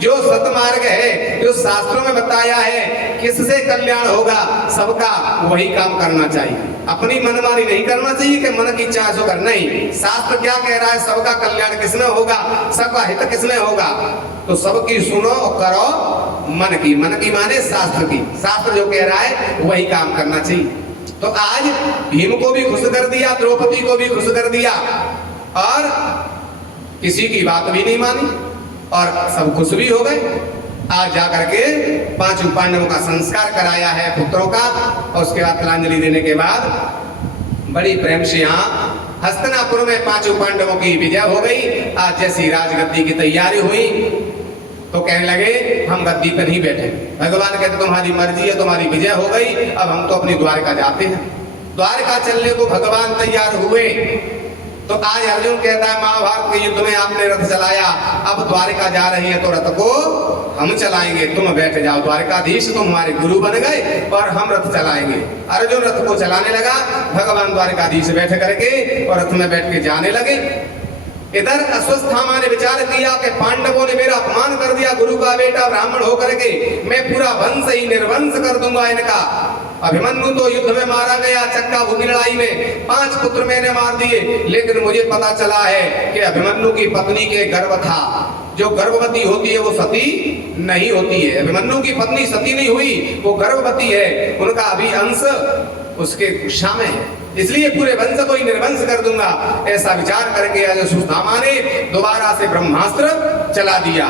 जो सतमार्ग है, जो शास्त्रों में बताया है किससे कल्याण होगा सबका, वही काम करना चाहिए। अपनी मनमानी नहीं करना चाहिए कि मन की इच्छा सो कर, नहीं। शास्त्र क्या कह रहा है, सबका कल्याण किसमें होगा, सबका हित किसमें होगा। तो सबकी सुनो और करो मन की। मन की माने शास्त्र की। शास्त्र जो कह रहा है वही काम करना चाहिए। तो आज भीम को भी खुश कर दिया, द्रौपदी को भी खुश कर दिया और किसी की बात भी नहीं मानी और सब खुश भी हो गए। आज जाकर के पांचों पांडवों का संस्कार कराया है पुत्रों का और उसके बाद तिलांजलि देने के बाद बड़ी प्रेम से यहाँ हस्तिनापुर में पांचों पांडवों की विजय हो गई। आज जैसी राजगद्दी की तैयारी हुई तो कहने लगे हम गद्दी पर नहीं बैठे। भगवान कहते तुम्हारी मर्जी है, तुम्हारी विजय हो गई, अब हम तो अपनी द्वारका जाते हैं। द्वारका चलने को भगवान तैयार हुए तो आज अर्जुन कहता है महाभारत के युद्ध में आपने रथ चलाया, अब द्वारका जा रही है तो रथ को हम चलाएंगे, तुम बैठ जाओ। द्वारकाधीश तुम हमारे गुरु बन गए और हम रथ चलाएंगे। अर्जुन रथ को चलाने लगा, भगवान द्वारकाधीश बैठ करके और रथ में बैठ के जाने लगे। इधर अश्वत्थामा ने विचार किया कि पांडवों ने मेरा अपमान कर दिया, गुरु का बेटा ब्राह्मण होकर के मैं पूरा वंश ही निर्वंश कर दूंगा इनका। अभिमन्यु तो युद्ध में मारा गया, चक्का भूमि लड़ाई में 5 पुत्र मैंने मार दिए, लेकिन मुझे पता चला है कि अभिमन्यु की पत्नी के गर्भ था। जो गर्भवती होती है वो सती नहीं होती है। अभिमन्यु की पत्नी सती नहीं हुई, वो गर्भवती है, उनका अभी अंश उसके कुशा में है, इसलिए पूरे वंश को ही निर्वंश कर दूंगा। ऐसा विचार करके अश्वत्थामा ने दोबारा से ब्रह्मास्त्र चला दिया।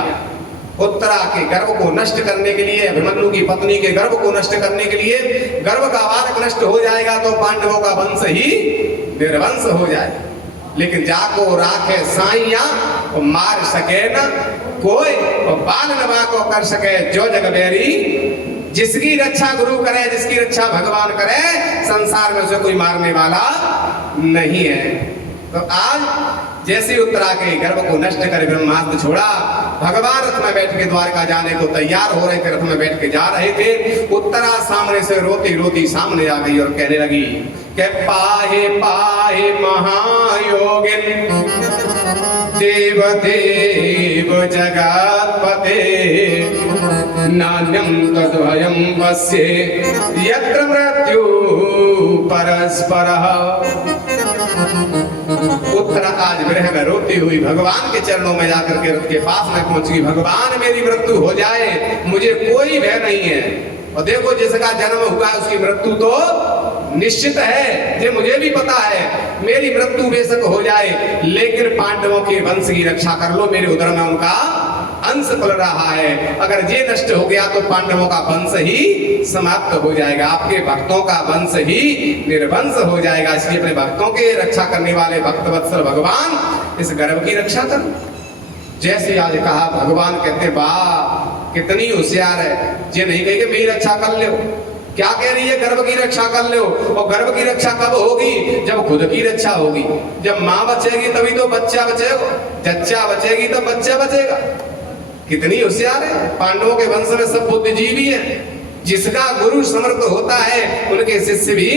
उत्तरा के गर्भ को नष्ट करने के लिए, अभिमन्यु की पत्नी के गर्भ को नष्ट करने के लिए, गर्भ का बालक नष्ट हो जाएगा तो पांडवों का वंश ही निर्वंश हो जाएगा। लेकिन जाको राखे साइया मार सके न कोई, बाल नवा को कर सके जो जग बेरी। जिसकी रक्षा गुरु करे, जिसकी रक्षा भगवान करे, संसार में उसे कोई मारने वाला नहीं है। तो आज जैसे उत्तरा के गर्भ को नष्ट कर ब्रह्मास्त्र छोड़ा, भगवान रथ में बैठ के द्वारका जाने को तैयार हो रहे थे, रथ में बैठ के जा रहे थे। उत्तरा सामने से रोती रोती सामने आ गई और कहने लगी कि पाहे पाहे महायोगिन देव देव जगत्पते नान्यं तद्वयं वस्य यत्र मृत्यु परस्परः। उत्तरा आज विरह में रोती हुई भगवान के चरणों में जाकर के रथ के पास में पहुंच गई। भगवान मेरी मृत्यु हो जाए, मुझे कोई भय नहीं है। और देखो जिसका जन्म हुआ है उसकी मृत्यु तो निश्चित है, ये मुझे भी पता है। मेरी मृत्यु बेशक हो जाए, लेकिन पांडवों के वंश की रक्षा कर लो, मेरे उदर में उनका अंश पल रहा है। अगर ये नष्ट हो गया तो पांडवों का वंश ही समाप्त हो जाएगा, आपके भक्तों का वंश ही निर्वंश हो जाएगा। इसलिए अपने भक्तों के रक्षा करने वाले भक्तवत्सल भगवान इस गर्भ की रक्षा कर। जैसे आज कहा भगवान कहते वाह कितनी होशियार है, ये नहीं कही कि मेरी रक्षा कर लो। क्या कह रही है? गर्भ की रक्षा कर लो। और गर्भ की रक्षा कब होगी? जब खुद की रक्षा होगी। जब माँ बचेगी तभी तो बच्चा बचेगा, जच्चा बचेगी तब बच्चा बचेगा। कितनी होशियार है। पांडवों के वंश में सब बुद्धिजीवी है। जिसका गुरु समर्थ होता है उनके शिष्य भी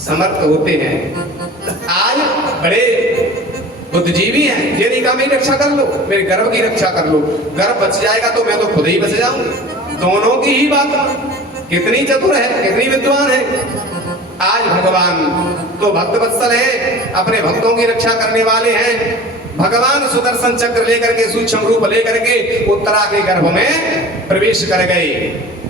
समर्थ होते हैं। आज बड़े बुद्धिजीवी हैं, ये नहीं कहा मेरी रक्षा कर लो, मेरे गर्भ की रक्षा कर लो। गर्भ बच जाएगा तो मैं तो खुद ही बच जाऊंगा। दोनों की ही बात। कितनी चतुर है, कितनी विद्वान है। आज भगवान तो भक्त वत्सल है, अपने भक्तों की रक्षा करने वाले हैं। भगवान सुदर्शन चक्र लेकर के, सूक्ष्म रूप लेकर के उत्तरा के गर्भ में प्रवेश कर गए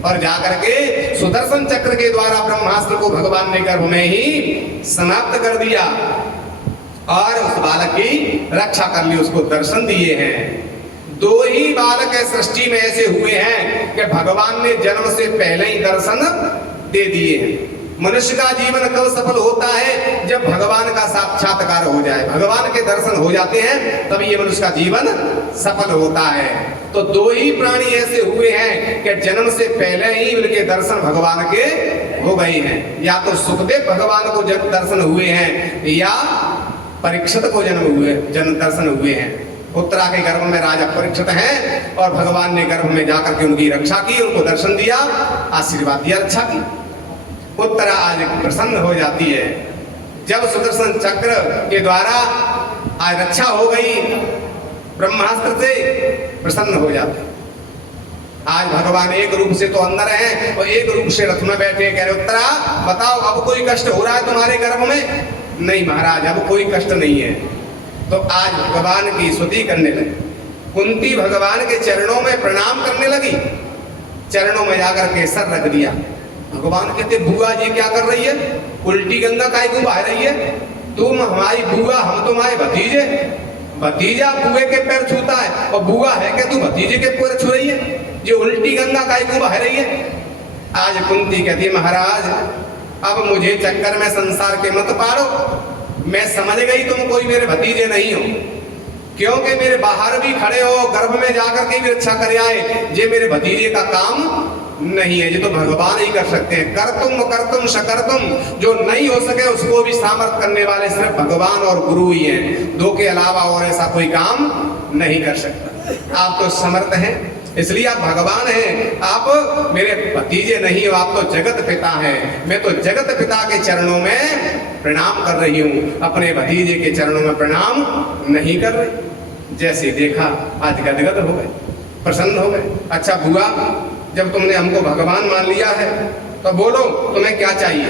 और जाकर के सुदर्शन चक्र के द्वारा ब्रह्मास्त्र को भगवान ने गर्भ में ही समाप्त कर दिया और उस बालक की रक्षा कर ली, उसको दर्शन दिए हैं। 2 ही बालक सृष्टि में ऐसे हुए हैं कि भगवान ने जन्म से पहले ही दर्शन दे दिए हैं। मनुष्य का जीवन कब सफल होता है? जब भगवान का साक्षात्कार हो जाए, भगवान के दर्शन हो जाते हैं, तभी ये मनुष्य का जीवन सफल होता है। तो 2 ही प्राणी ऐसे हुए हैं कि जन्म से पहले ही उनके दर्शन भगवान के हो गए हैं। या तो सुखदेव भगवान को जब दर्शन हुए हैं या परीक्षित को जन्म दर्शन हुए हैं। उत्तरा के गर्भ में राजा परीक्षित हैं और भगवान ने गर्भ में जाकर के उनकी रक्षा की, उनको दर्शन दिया, आशीर्वाद दिया, रक्षा की। उत्तरा आज प्रसन्न हो जाती है जब सुदर्शन चक्र के द्वारा आज रक्षा हो गई, ब्रह्मास्त्र से प्रसन्न हो जाते। आज भगवान एक रूप से तो अंदर हैं और एक रूप से रथ में बैठे, कह रहे उत्तरा बताओ अब कोई कष्ट हो रहा है तुम्हारे गर्भ में? नहीं महाराज, अब कोई कष्ट नहीं है। तो आज भगवान की स्तुति करने लगी। कुंती भगवान के चरणों में प्रणाम करने लगी, चरणों में जाकर के सर रख दिया। भगवान कहते बुआ ये क्या कर रही है, उल्टी गंगा काय क्यों बहा रही है, तुम हमारी बुआ हम तुम्हारे भतीजे, भतीजा बुए के पैर छूता है और बुआ है क्या तू भतीजे के पैर छू रही है, जो उल्टी गंगा काय क्यों बहा रही है। आज कुंती कहती महाराज अब मुझे चक्कर में संसार के मत पाड़ो, मैं समझ गई तुम कोई मेरे भतीजे नहीं हो, क्योंकि मेरे बाहर भी खड़े हो गर्भ में जाकर के भी रक्षा कर आए, ये मेरे भतीजे का काम नहीं है, ये तो भगवान ही कर सकते हैं। करतुम शकरतुम, जो नहीं हो सके उसको भी सामर्थ करने वाले सिर्फ भगवान और गुरु ही हैं, दो के अलावा और ऐसा कोई काम नहीं कर सकता। आप तो समर्थ हैं इसलिए आप भगवान हैं, आप मेरे भतीजे नहीं हो, आप तो जगत पिता हैं। मैं तो जगत पिता के चरणों में प्रणाम कर रही हूँ, अपने भतीजे के चरणों में प्रणाम नहीं कर रही। जैसे देखा आज गदगद हो गए, प्रसन्न हो गए। अच्छा बुआ जब तुमने हमको भगवान मान लिया है तो बोलो तुम्हें क्या चाहिए,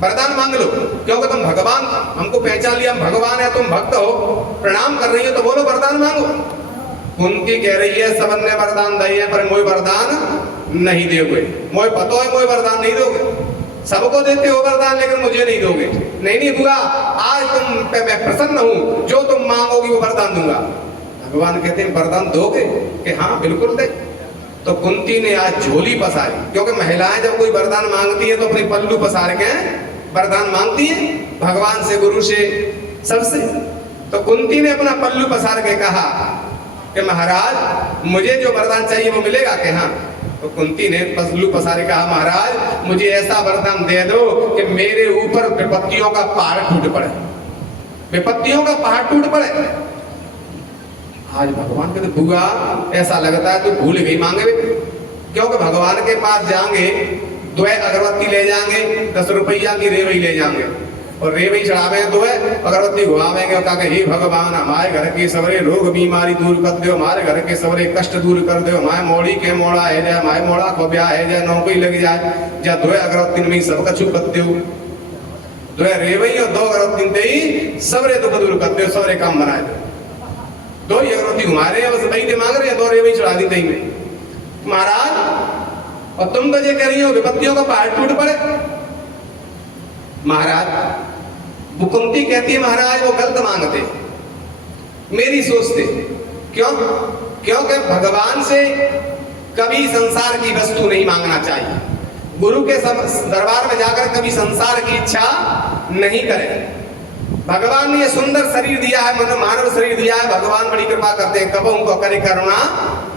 वरदान मांग लो, क्योंकि तुम भगवान हमको पहचान लिया, हम भगवान है, तुम भक्त हो, प्रणाम कर रही हो तो बोलो वरदान मांगो। कुंती कह रही है सबन ने वरदान दिए पर मोय वरदान नहीं दोगे, मोय पतो है मोय वरदान नहीं दोगे, सबको देते हो वरदान लेकिन मुझे नहीं दोगे। नहीं बुआ आज तुम पे मैं प्रसन्न हूँ, जो तुम मांगोगी वो वरदान दूंगा। भगवान कहते हैं वरदान दोगे कि हाँ बिल्कुल दे। तो कुंती ने आज झोली पसारी, क्योंकि महिलाएं जब कोई वरदान मांगती है तो अपनी पल्लू पसार के वरदान मांगती है भगवान से, गुरु से, सबसे। तो कुंती ने अपना पल्लू पसार के कहा कि महाराज मुझे जो वरदान चाहिए वो मिलेगा कि हाँ। तो कुंती ने पल्लू पसार के कहा महाराज मुझे ऐसा वरदान दे दो कि मेरे ऊपर विपत्तियों का पहाड़ टूट पड़े, विपत्तियों का पहाड़ टूट पड़े। आज भगवान कहते बुआ ऐसा लगता है तू भूल गई मांगे, क्योंकि भगवान के पास जाएंगे 2 अगरबत्ती ले जाएंगे, 10 रुपया की रेवई ले जाएंगे और रेवई चढ़ावे 2 अगरबत्ती घुमावेंगे और कहा हे भगवान हमारे घर के सवरे रोग बीमारी दूर कर दो, हमारे घर के सवरे कष्ट दूर कर दो, हमारे मोड़ी के मोड़ा है जाए, हमारे मोड़ा को ब्याह है जाए, नौकरी लग जाए, जा 2 अगरबत्ती में सब कछु कर दो, 2 रेवई और 2 अगरबत्ती दे ही सवरे दुख दूर कर दो, सवरे काम बनाए दो। 2 ही अगरबत्ती घुमा रहे हैं, बस वही दे मांग रहे हैं, 2 रेवई चढ़ा दी दही में। महाराज और तुम तो ये कह रही हो विपत्तियों का पहाड़ टूट पड़े। महाराज कुंती कहती है महाराज वो गलत मांगते, मेरी सोचते, क्यों? क्योंकि भगवान से कभी संसार की वस्तु नहीं मांगना चाहिए, गुरु के दरबार में जाकर कभी संसार की इच्छा नहीं करें। भगवान ने ये सुंदर शरीर दिया है, मानव शरीर दिया है, भगवान बड़ी कृपा करते हैं, कब उनको करे करुणा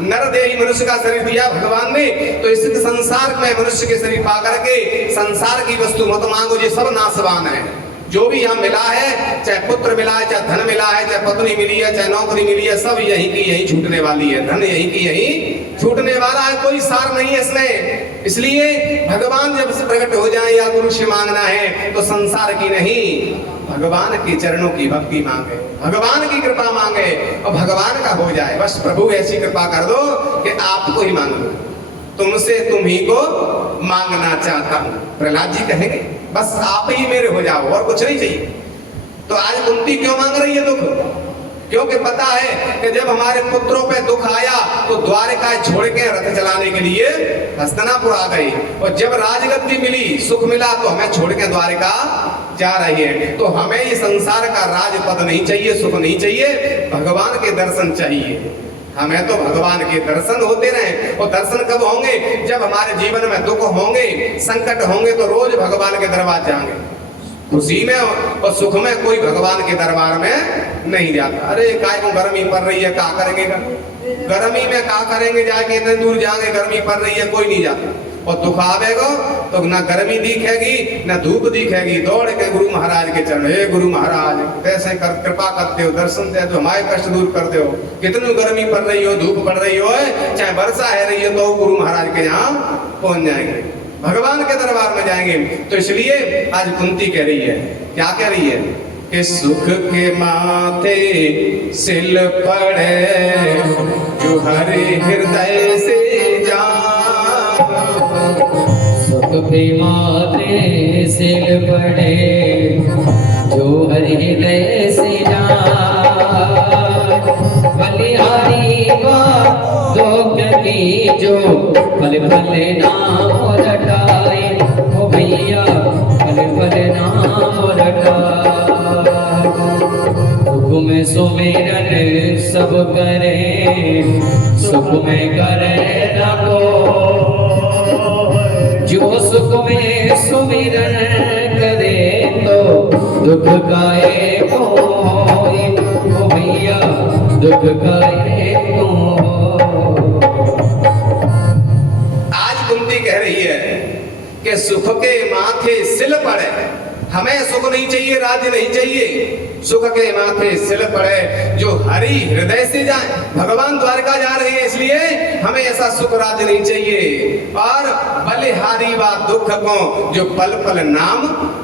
नर देही, मनुष्य का शरीर दिया भगवान ने, तो इस संसार में मनुष्य के शरीर पा करके संसार की वस्तु मत मांगो, ये सब नाशवान है। जो भी यहाँ मिला है, चाहे पुत्र मिला है, चाहे धन मिला है, चाहे पत्नी मिली है, चाहे नौकरी मिली है, सब यहीं की यहीं छूटने वाली है, धन यहीं की यहीं छूटने वाला है, कोई सार नहीं है इसमें। इसलिए भगवान जब से प्रकट हो जाए या गुरु से मांगना है तो संसार की नहीं, भगवान के चरणों की भक्ति मांगे, भगवान की कृपा मांगे और भगवान का हो जाए। बस प्रभु ऐसी कृपा कर दो कि आपको ही मांग लो, तुमसे तुम ही को मांगना चाहता हूँ। प्रहलाद जी कहेंगे बस आप ही मेरे हो जाओ और कुछ नहीं चाहिए। तो आज कुंती क्यों मांग रही है दुख? क्योंकि पता है कि जब हमारे पुत्रों पे दुख आया तो द्वारिका छोड़ के रथ चलाने के लिए हस्तिनापुर आ गई, और जब राजगद्दी मिली, सुख मिला, तो हमें छोड़ के द्वारिका जा रही है। तो हमें ये संसार का राजपद नहीं चाहिए, सुख नहीं चाहिए, भगवान के दर्शन चाहिए। हमें तो भगवान के दर्शन होते रहे। और दर्शन कब होंगे? जब हमारे जीवन में दुख होंगे, संकट होंगे, तो रोज भगवान के दरबार जाएंगे। खुशी में और सुख में कोई भगवान के दरबार में नहीं जाता। अरे काय को गर्मी पड़ रही है, क्या करेंगे? गर्मी में क्या करेंगे? जाके इतने दूर जाएंगे, गर्मी पड़ रही है, कोई नहीं जाता। और दुख आवेगा तो ना गर्मी दिखेगी ना धूप दिखेगी, दौड़ के गुरु महाराज के चरण, हे गुरु महाराज कैसे कृपा करते हो, दर्शन दे दो, हमारे कष्ट दूर कर दो। कितनी गर्मी पड़ रही हो, धूप पड़ रही हो, चाहे वर्षा है रही हो, तो गुरु महाराज के यहाँ पहुंच जाएंगे, भगवान के दरबार में जाएंगे। तो इसलिए आज कुंती कह रही है, क्या कह रही है कि सुख के माथे सिल पड़े जो हरे हृदय से जा, सुख के माथे सिल पड़े जो हृदय से जा, बलिहारी बात तो की जो पल पल नाम रटाए, भैया पल पल नाम रटा, दुख में सुमिरन सब करे, सुख में करे रखो, जो सुख में सुमिरन करे तो दुख काहे को, ओ भैया दुख काहे को। आज कुंती कह रही है कि सुख के माथे सिल पड़े, हमें सुख नहीं चाहिए, राज्य नहीं चाहिए, सुख के माथे सिल पड़े जो हरि हृदय से जाए। भगवान द्वारका जा रहे हैं इसलिए हमें ऐसा सुख राज्य नहीं चाहिए। और बलिहारी वा दुख को जो पल पल नाम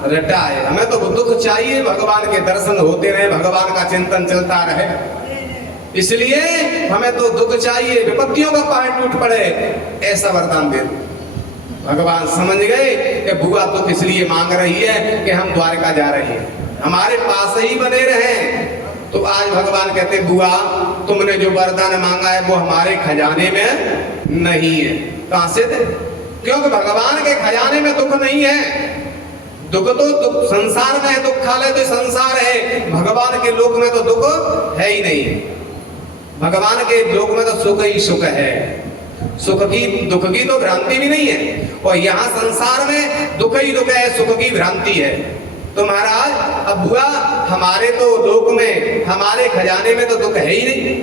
रटाए, हमें तो दुख चाहिए, भगवान के दर्शन होते रहे, भगवान का चिंतन चलता रहे, इसलिए हमें तो दुख चाहिए, विपत्तियों का पहाड़ टूट पड़े, ऐसा वरदान दे। भगवान समझ गए कि बुआ दुख इसलिए मांग रही है कि हम द्वारका जा रहे हैं, हमारे पास ही बने रहे। तो आज भगवान कहते बुआ तुमने जो वरदान मांगा है वो हमारे खजाने में नहीं है। कहां से थे? क्योंकि भगवान के खजाने में दुख नहीं है। दुख तो दुख संसार में है, दुखालय तो संसार है, भगवान के लोक में तो दुख है ही नहीं। भगवान के लोक में तो सुख ही सुख है, सुख की दुख की तो भ्रांति भी नहीं है। और यहाँ संसार में दुख ही दुख है, सुख की भ्रांति है। तो महाराज अब बुआ हमारे तो लोक में, हमारे खजाने में तो दुख है ही नहीं।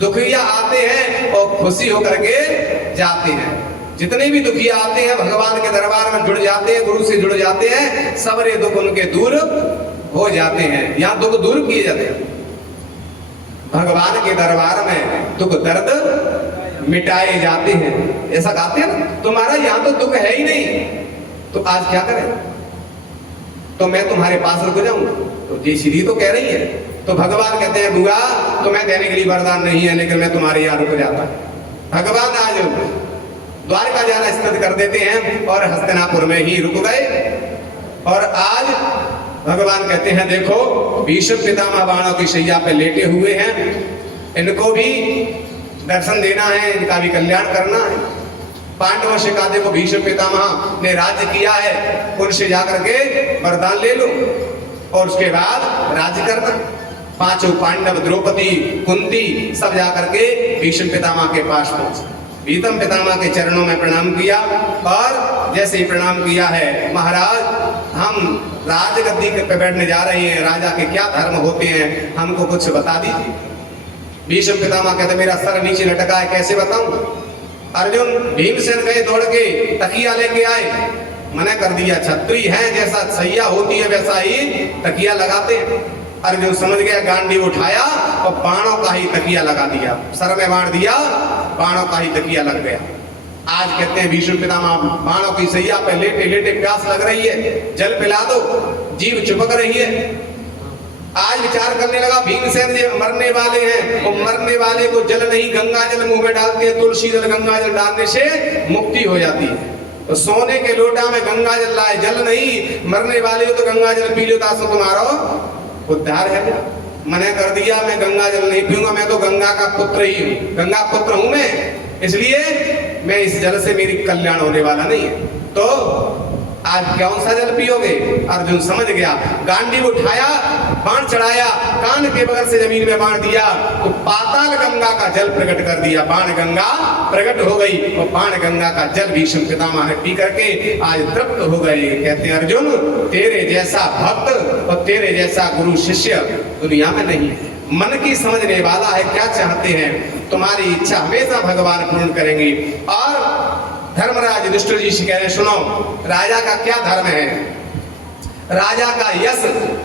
दुखिया आते हैं और खुशी होकर के जाते हैं। जितने भी दुखिया आते हैं भगवान के दरबार में जुड़ जाते हैं, गुरु से जुड़ जाते हैं, सबरे दुख उनके दूर हो जाते हैं। यहाँ दुख दूर किए जाते हैं, भगवान के दरबार में दुख दर्द मिटाए जाते हैं, ऐसा कहते हैं ना। तुम्हारा यहाँ तो दुख है ही नहीं, तो आज क्या करें? तो मैं तुम्हारे पास रुक जाऊं? तो जी सीधी तो कह रही है। तो भगवान कहते हैं बुआ तुम्हें देने के लिए वरदान नहीं है, लेकिन मैं तुम्हारे यहाँ रुक जाता। भगवान आज द्वारका जाना स्थित कर देते हैं और हस्तिनापुर में ही रुक गए। और आज भगवान कहते हैं देखो भीष्म पितामह बाणों की शैया पे लेटे हुए हैं, इनको भी दर्शन देना है, इनका भी कल्याण करना है। पांडवों से कहा देखो भीष्म पितामह ने राज्य किया है, उनसे जाकर के वरदान ले लो और उसके बाद राज्य करना। पांचों पांडव, द्रौपदी, कुंती सब जाकर के भीष्म पितामह के पास पहुंचे। भीष्म पितामह के चरणों में प्रणाम किया और जैसे ही प्रणाम किया है महाराज हम राजगद्दी पे बैठने जा रहे हैं, राजा के क्या धर्म होते हैं हमको कुछ बता दीजिए। भीष्म पितामह कहते मेरा सर नीचे लटका है, कैसे बताऊं? अर्जुन भीमसेन गए दौड़ के तकिया लेके आए, मना कर दिया छत्री है, जैसा सैया होती है वैसा ही तकिया लगाते हैं। अर्जुन समझ गया, गांडी उठाया और बाणों का ही तकिया लगा दिया, सर में बाण दिया, बाणों का ही तकिया लग गया। आज कहते हैं भीष्म पितामह बाणों की सैया पे लेटे लेटे प्यास लग रही है, जल पिला दो, जीव चिपक रही है। आज विचार करने लगा भीमसेन जी मरने वाले हैं, और मरने वाले को जल नहीं गंगा जल मुंह में डालते हैं, तुलसी जल गंगा जल डालने से मुक्ति हो जाती है। तो सोने के लोटा में गंगा जल लाए, जल नहीं, मरने वाले हो तो गंगा जल पी लो ताकि तुम्हारा उद्धार है। मना कर दिया मैं गंगा जल नहीं पीऊंगा, मैं तो गंगा का पुत्र ही हूँ, गंगा पुत्र हूं मैं, इसलिए मैं इस जल से मेरी कल्याण होने वाला नहीं है। तो आज कौन सा जल पियोगे? अर्जुन समझ गया, गांडी उठाया, बाण चढ़ाया, कान के बगल से जमीन में बाण दिया तो पाताल गंगा का जल प्रकट कर दिया, बाण गंगा प्रकट हो गई और बाण गंगा का जल भीष्म पितामह ने पी करके आज तृप्त हो गए। कहते हैं अर्जुन तेरे जैसा भक्त और तेरे जैसा गुरु शिष्य दुनिया में नहीं है। मन की समझने वाला है, क्या चाहते हैं, तुम्हारी इच्छा हमेशा भगवान पूर्ण करेंगे। और धर्मराज युधिष्ठिर जी से कह रहे सुनो, राजा का क्या धर्म है, राजा का यश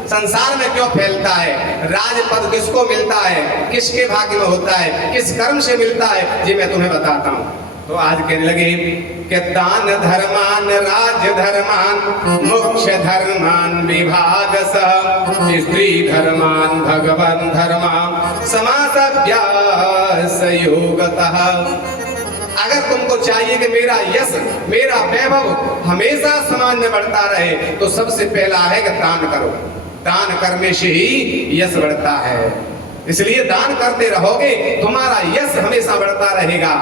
संसार में क्यों फैलता है, राजपद किसको मिलता है, किसके भाग्य में होता है, किस कर्म से मिलता है, ये मैं तुम्हें बताता हूँ। तो आज कहने लगे कि दान धर्मान राज धर्मान मोक्ष धर्मान विभाग स्त्री धर्मान भगवान धर्मान समासभ्यास योगतः। अगर तुमको चाहिए कि मेरा यश मेरा वैभव हमेशा समाज में बढ़ता रहे तो सबसे पहला है कि दान करो, दान करने से ही यश बढ़ता है। इसलिए दान करते रहोगे तुम्हारा यश हमेशा बढ़ता रहेगा,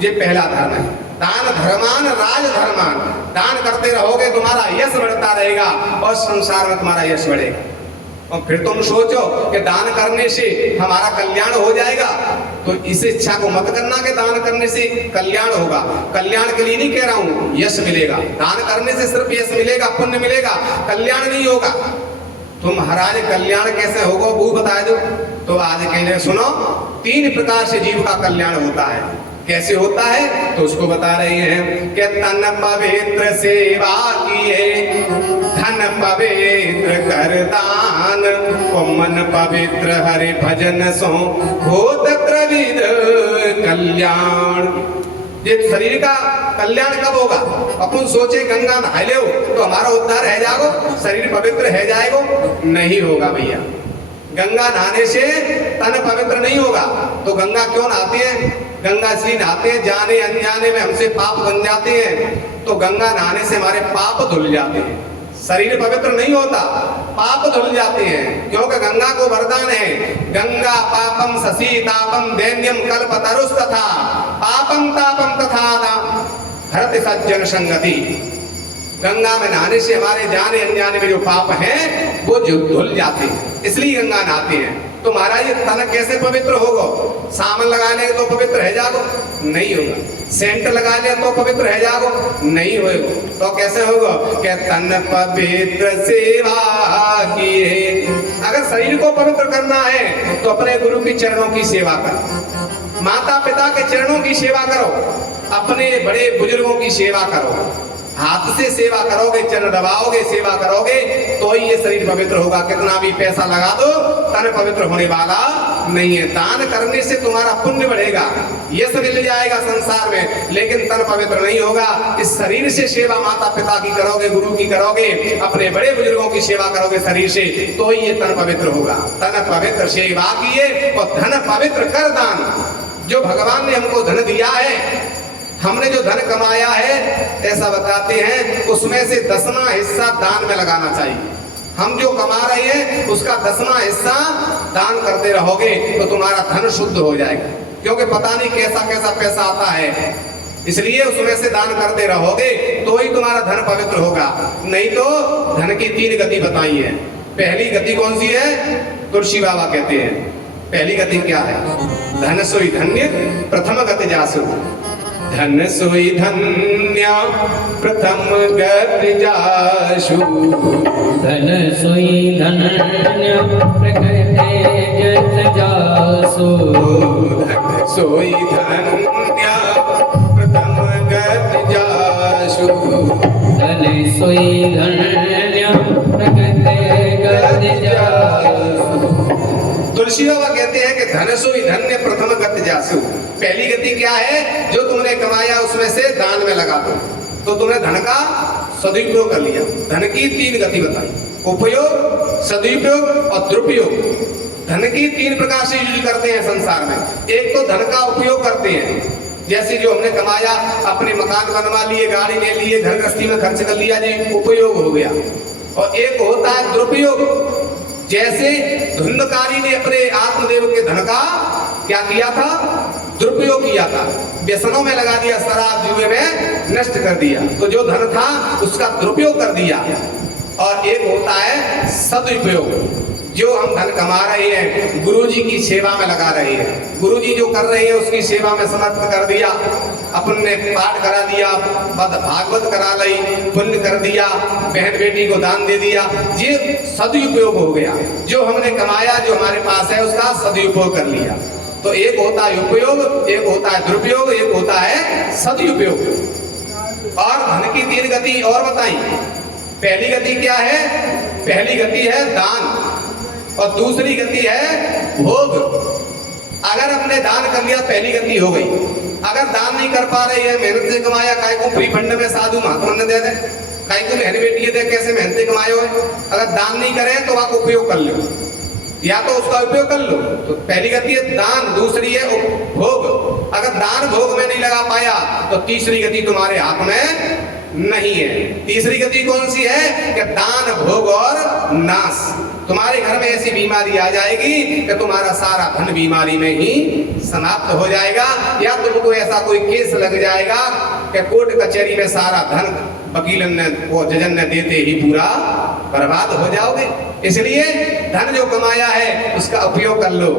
ये पहला धर्म है। दान धर्मान राज धर्मान, दान करते रहोगे तुम्हारा यश बढ़ता रहेगा और संसार में तुम्हारा यश बढ़ेगा। और फिर तुम सोचो कि दान करने से हमारा कल्याण हो जाएगा, तो इस इच्छा को मत करना कि दान करने से कल्याण होगा। कल्याण के लिए नहीं कह रहा हूं, यश मिलेगा। दान करने से सिर्फ यश मिलेगा, पुण्य मिलेगा, कल्याण नहीं होगा। तुम महाराज कल्याण कैसे होगा वो बता दो। तो आज कहने सुनो, 3 प्रकार से जीव का कल्याण होता है। कैसे होता है तो उसको बता रहे हैं कि तन पवित्र सेवा किए, धन पवित्र कर दान, मन पवित्र हरि भजन सो होत त्रिविध कल्याण। ये शरीर का कल्याण कब होगा? अपन सोचे गंगा नहाए ले तो हमारा उद्धार है जागो, शरीर पवित्र है जाएगो, नहीं होगा भैया। गंगा नहाने से तन पवित्र नहीं होगा। तो गंगा क्यों नहाते हैं? गंगा इसलिए नहाते हैं, जाने अनजाने में हमसे पाप बन जाते हैं। तो गंगा नहाने से हमारे पाप धुल जाते हैं। शरीर पवित्र नहीं होता, पाप धुल जाते हैं, क्योंकि गंगा को वरदान है, गंगा पापम शशि तापम दैन्यम कल्पतरुष तथा पापम तापम तथा हरति सज्जन संगति। गंगा में नहाने से हमारे जाने अनजाने में जो पाप हैं वो जो धुल जाते हैं, इसलिए गंगा नहाते हैं। तो महाराज ये तन कैसे पवित्र होगा? साबुन लगा लेंगे तो पवित्र है जागो? नहीं होगा। सेंट लगा ले तो पवित्र है जागो? नहीं होगा। तो कैसे होगा? क्या तन पवित्र सेवा किए। अगर शरीर को पवित्र करना है तो अपने गुरु के चरणों की सेवा करो, माता पिता के चरणों की सेवा करो, अपने बड़े बुजुर्गों की सेवा करो। हाथ से सेवा करोगे, चरण दबाओगे, सेवा करोगे तो ही ये शरीर पवित्र होगा। कितना भी पैसा लगा दो, तन पवित्र होने वाला नहीं है। दान करने से तुम्हारा पुण्य बढ़ेगा, यश मिल जाएगा संसार में, लेकिन तन पवित्र नहीं होगा। इस शरीर से सेवा माता पिता की करोगे, गुरु की करोगे, अपने बड़े बुजुर्गों की सेवा करोगे शरीर से, तो ही ये तन पवित्र होगा। तन पवित्र सेवा किए और धन पवित्र कर दान। जो भगवान ने हमको धन दिया है, हमने जो धन कमाया है, ऐसा बताते हैं उसमें से 10वां हिस्सा दान में लगाना चाहिए। हम जो कमा रहे हैं उसका 10वां हिस्सा दान करते रहोगे तो तुम्हारा धन शुद्ध हो जाएगा, क्योंकि पता नहीं कैसा कैसा पैसा आता है। इसलिए उसमें से दान करते रहोगे तो ही तुम्हारा धन पवित्र होगा। नहीं तो धन की 3 गति बताई है। पहली गति कौन सी है? तुलसी बाबा कहते हैं पहली गति क्या है? धन सोई धन्य प्रथम गति जासु। धन सोई धन्य प्रथम गति जासु। धन सोई धन्य प्रगति जत जासु। धन सोई धन्य प्रथम गति जासु। धन सोई धन्य प्रगति गति जासु। तुलसी बाबा कहते हैं कि धन सोई धन्य प्रथम गति जासु। पहली गति क्या है? जो तुमने कमाया उसमें से दान में लगा दो, तो तुमने धन का सदुपयोग कर लिया। धन की 3 गति बताई, उपयोग, सदुपयोग और दुरुपयोग। धन की 3 प्रकार से यूज करते हैं संसार में। एक तो धन का उपयोग करते हैं, जैसे जो हमने कमाया, अपने मकान बनवा लिए, गाड़ी ले लिए, घर गृहस्थी में खर्च कर लिया जी, उपयोग हो गया। और एक होता है दुरुपयोग, जैसे धुंधकारी ने अपने आत्मदेव के धन का क्या किया था? दुरुपयोग किया था, व्यसनों में लगा दिया, शराब जुए में नष्ट कर दिया। तो जो धन था उसका दुरुपयोग कर दिया। और एक होता है सदुपयोग, जो हम धन कमा रहे हैं गुरुजी की सेवा में लगा रहे हैं, गुरुजी जो कर रहे हैं उसकी सेवा में समर्पित कर दिया, अपन ने पाठ करा दिया, भागवत करा ली, पुण्य कर दिया, बहन बेटी को दान दे दिया, ये सदुपयोग हो गया। जो हमने कमाया, जो हमारे पास है, उसका सदुपयोग कर लिया। तो एक होता है उपयोग, एक होता है दुरुपयोग, एक होता है सदुपयोग। और धन की 3 गति और बताई। पहली गति क्या है? पहली गति है दान और दूसरी गति है भोग। अगर हमने दान कर लिया पहली गति हो गई। अगर दान नहीं कर पा रहे हैं, मेहनत से कमाया, काय को फ्री फंड में साधु महात्मा ने दे दे, काय को बहन बेटी दे, कैसे मेहनत से कमाए हो। अगर दान नहीं करें तो आप उपयोग कर लो, या तो उसका उपयोग कर लो। तो पहली गति है दान, दूसरी है भोग। अगर दान भोग में नहीं लगा पाया तो तीसरी गति तुम्हारे हाथ में नहीं है। तीसरी गति कौन सी है? कि दान भोग और नाश। तुम्हारे घर में ऐसी बीमारी आ जाएगी कि तुम्हारा सारा धन बीमारी में ही समाप्त हो जाएगा, या तुमको ऐसा कोई केस लग जाएगा कि कोर्ट कचहरी में सारा धन वकीलन ने वो जजन ने देते ही पूरा बर्बाद हो जाओगे। इसलिए धन जो कमाया है उसका उपयोग कर लो,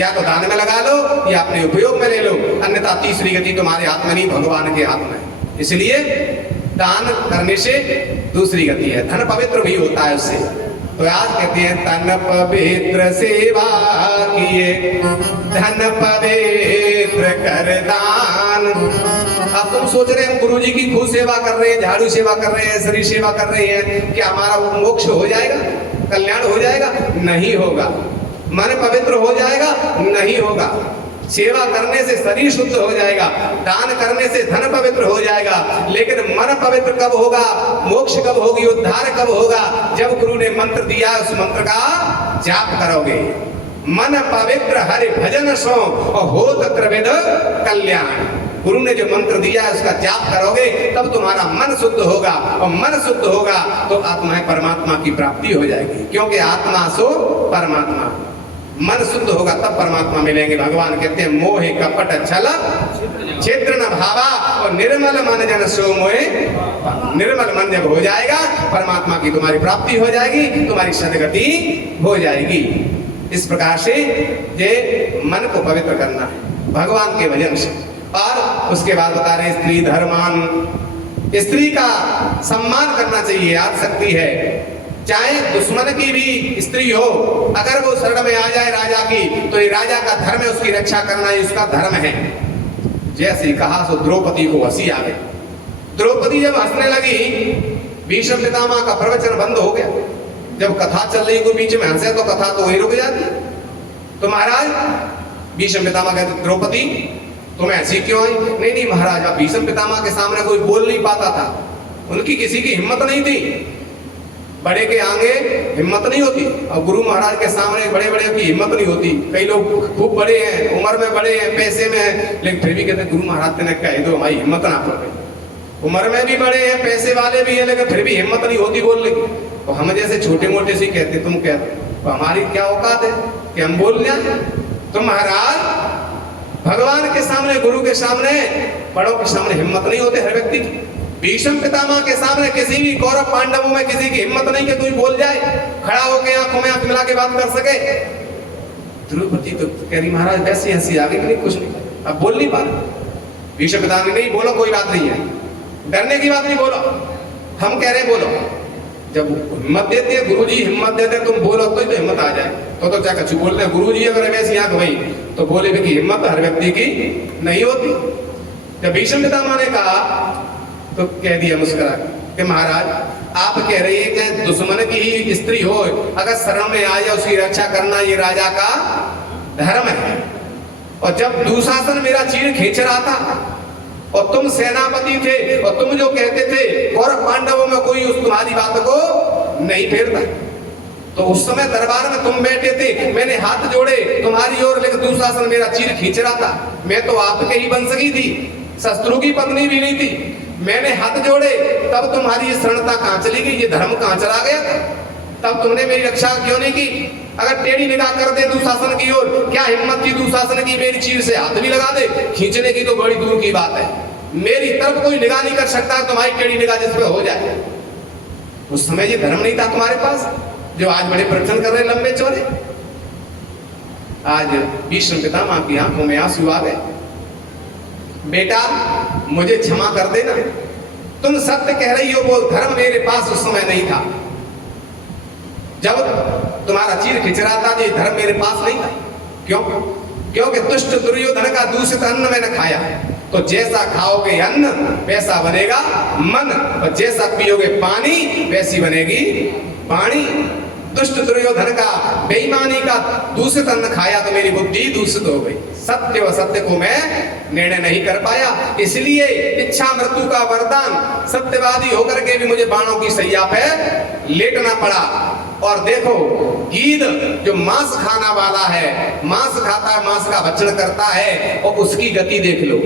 या तो दान में लगा लो या अपने उपयोग में ले लो, अन्यथा तीसरी गति तुम्हारे हाथ में नहीं, भगवान के हाथ में। इसलिए दान करने से दूसरी गति है, धन पवित्र भी होता है उससे। तो आज कहते हैं तन पवित्र सेवा किए धन पवित्र कर दान। अब तुम सोच रहे हैं गुरु जी की खूब सेवा कर रहे हैं, झाड़ू सेवा कर रहे हैं, शरीर सेवा कर रहे हैं, क्या हमारा वो मोक्ष हो जाएगा, कल्याण हो जाएगा? नहीं होगा। मन पवित्र हो जाएगा? नहीं होगा। सेवा करने से शरीर शुद्ध हो जाएगा, दान करने से धन पवित्र हो जाएगा, लेकिन मन पवित्र कब होगा, मोक्ष कब होगी, उद्धार कब होगा? जब गुरु ने मंत्र दिया उस मंत्र का जाप करोगे। मन पवित्र हरि भजन सो और होत त्रिविध कल्याण। गुरु ने जो मंत्र दिया है उसका जाप करोगे तब तुम्हारा मन शुद्ध होगा, और मन शुद्ध होगा तो आत्मा परमात्मा की प्राप्ति हो जाएगी, क्योंकि आत्मा सो परमात्मा। मन शुद्ध होगा तब परमात्मा मिलेंगे। भगवान कहते हैं मोहे कपट छल क्षेत्र न भावा, और निर्मल मन जन सो मोहे। निर्मल मन जब हो जाएगा परमात्मा की तुम्हारी प्राप्ति हो जाएगी, तुम्हारी सदगति हो जाएगी। इस प्रकार से ये मन को पवित्र करना है भगवान के भजन से। और उसके बाद बता रहे स्त्री धर्मान, स्त्री का सम्मान करना चाहिए। आज शक्ति है, चाहे दुश्मन की भी स्त्री हो, अगर वो शरण में आ जाए राजा की तो ये राजा का धर्म है, उसकी रक्षा करना ये उसका धर्म है। जैसे कहा सो द्रौपदी को हंसी आ गई। द्रौपदी जब हंसने लगी, भीष्म पितामह का प्रवचन बंद हो गया। जब कथा चल रही कोई बीच में हंसे तो कथा तो वही रुक जाती। तो महाराज भीष्म पितामह कहते द्रौपदी तुम्हें हंसी क्यों आई? नहीं नहीं महाराज, अब भीष्म पितामह के सामने कोई बोल नहीं पाता था, उनकी किसी की हिम्मत नहीं थी, बड़े के आगे हिम्मत नहीं होती, और गुरु महाराज के सामने बड़े बड़े की हिम्मत नहीं होती। कई लोग खूब बड़े हैं, उम्र में बड़े हैं, पैसे में हैं, लेकिन फिर भी कहते गुरु महाराज ने कह दो हमारी हिम्मत ना पड़े। उम्र में भी बड़े हैं, पैसे वाले भी हैं, लेकिन फिर भी हिम्मत नहीं होती बोलने की। तो हम जैसे छोटे मोटे से कहते तुम कहते, तो हमारी क्या औकात है कि हम बोल जाए? तो महाराज भगवान के सामने, गुरु के सामने, बड़ों के सामने हिम्मत नहीं होते हर व्यक्ति की। भीष्म पितामह के सामने किसी भी कौरव पांडवों में किसी की हिम्मत नहीं कि कोई बोल जाए, खड़ा होकर आंखों में आंख मिला के बात कर सके। द्रौपदी तो कह रही महाराज वैसी हंसी आ गई कि नहीं, कुछ नहीं, अब बोल नहीं पा रहे। भीष्म पितामह ने नहीं बोलो, कोई बात नहीं है, डरने की बात नहीं, बोलो, हम कह रहे बोलो। जब हिम्मत देते हैं गुरु जी, हिम्मत देते तुम बोलो तो हिम्मत आ जाए। तो चाहे कछु बोलते हैं गुरु जी अगर वैसी आंख भई तो बोले भी कि हिम्मत हर व्यक्ति की नहीं होती। जब भीष्म पितामह ने कहा तो कह दिया मुस्कुरा कि महाराज आप कह रही है कि दुश्मन की ही स्त्री हो अगर शरण में आ जाए उसकी रक्षा करना ये राजा का धर्म है। और जब दुशासन मेरा चीर खींच रहा था और तुम सेनापति थे और तुम जो कहते थे कौरव पांडवों में कोई उस तुम्हारी बात को नहीं फेरता, तो उस समय दरबार में तुम बैठे थे, मैंने हाथ जोड़े तुम्हारी ओर, लेकिन दुशासन मेरा चीर खींच रहा था। मैं तो आपके ही वंशगी थी, शत्रु की पत्नी भी नहीं थी, मैंने हाथ जोड़े, तब तुम्हारी ये शरणता कहां चली गई, ये धर्म कहां चला गया था? तब तुमने मेरी रक्षा क्यों नहीं की? अगर टेढ़ी निगाह कर दे दुशासन की ओर, क्या हिम्मत थी दुशासन की मेरी चीर से हाथ भी लगा दे? खींचने की तो बड़ी दूर की बात है, मेरी तरफ कोई निगाह नहीं कर सकता, तुम्हारी टेढ़ी निगाह जिस पे हो जाए। उस समय ये धर्म नहीं था तुम्हारे पास जो आज बड़े प्रवचन कर रहे लंबे चौड़े। आज भीष्म पितामह की आंखों में आंसू आ गए। बेटा मुझे क्षमा कर देना, तुम सत्य कह रही हो, वो धर्म मेरे पास उस समय नहीं था। जब तुम्हारा चीर खिंच रहा था ये धर्म मेरे पास नहीं था। क्यों? क्योंकि दुष्ट दुर्योधन का दूषित अन्न मैंने खाया, तो जैसा खाओगे अन्न वैसा बनेगा मन, और जैसा पियोगे पानी वैसी बनेगी वाणी। दुष्ट दुर्योधन का बेईमानी का दूषित अन्न खाया तो मेरी बुद्धि दूषित हो गई, सत्य व सत्य को मैं निर्णय नहीं कर पाया, इसलिए इच्छा मृत्यु का वरदान सत्यवादी होकर के भी मुझे बाणों की सैया पे लेटना पड़ा। और देखो गीद जो मांस खाना वाला है, मांस खाता है, मांस का भक्षण करता है, और उसकी गति देख लो।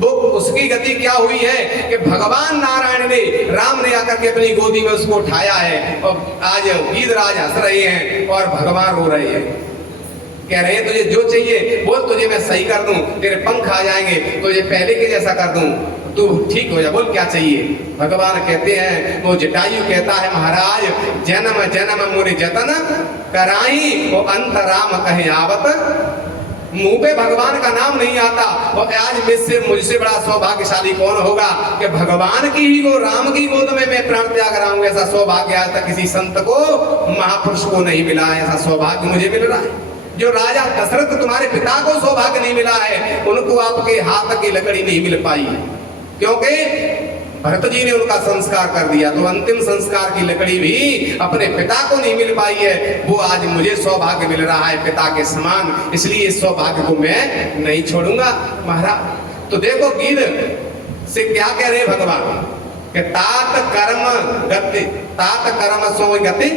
वो उसकी गति क्या हुई है कि भगवान नारायण ने, राम ने आकर के अपनी गोदी में उसको उठाया है, और आज गीदराज हंस रहे हैं और भगवान रो रहे हैं। कह रहे हैं तुझे जो चाहिए बोल, तुझे मैं सही कर दूं, तेरे पंख आ जाएंगे, तुझे पहले के जैसा कर दूं, तू ठीक हो जा, बोल क्या चाहिए। भगवान कहते हैं, वो जटायु कहता है महाराज जन्म जन्म मुनि जतन कराई, वो अंतराम कहे आवत। मुंह पे भगवान का नाम नहीं आता, और आज मुझसे बड़ा सौभाग्यशाली कौन होगा कि भगवान की ही वो राम की गोद में मैं प्राण त्याग रहा हूं। ऐसा सौभाग्य आज तक किसी संत को, महापुरुष को नहीं मिला है, ऐसा सौभाग्य मुझे मिल रहा है। जो राजा दशरथ तुम्हारे पिता को सौभाग्य नहीं मिला है, उनको आपके हाथ की लकड़ी नहीं मिल पाई है, क्योंकि भरत जी ने उनका संस्कार कर दिया, तो अंतिम संस्कार की लकड़ी भी अपने पिता को नहीं मिल पाई है। वो आज मुझे सौभाग्य मिल रहा है पिता के समान, इसलिए इस सौभाग्य को मैं नहीं छोड़ूंगा महाराज। तो देखो गीत से क्या कह रहे भगवान कि तात कर्म गति, तात कर्म सो गति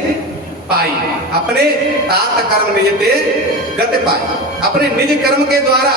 पाई, अपने तात कर्म निजते गति पाई, अपने निज कर्म के द्वारा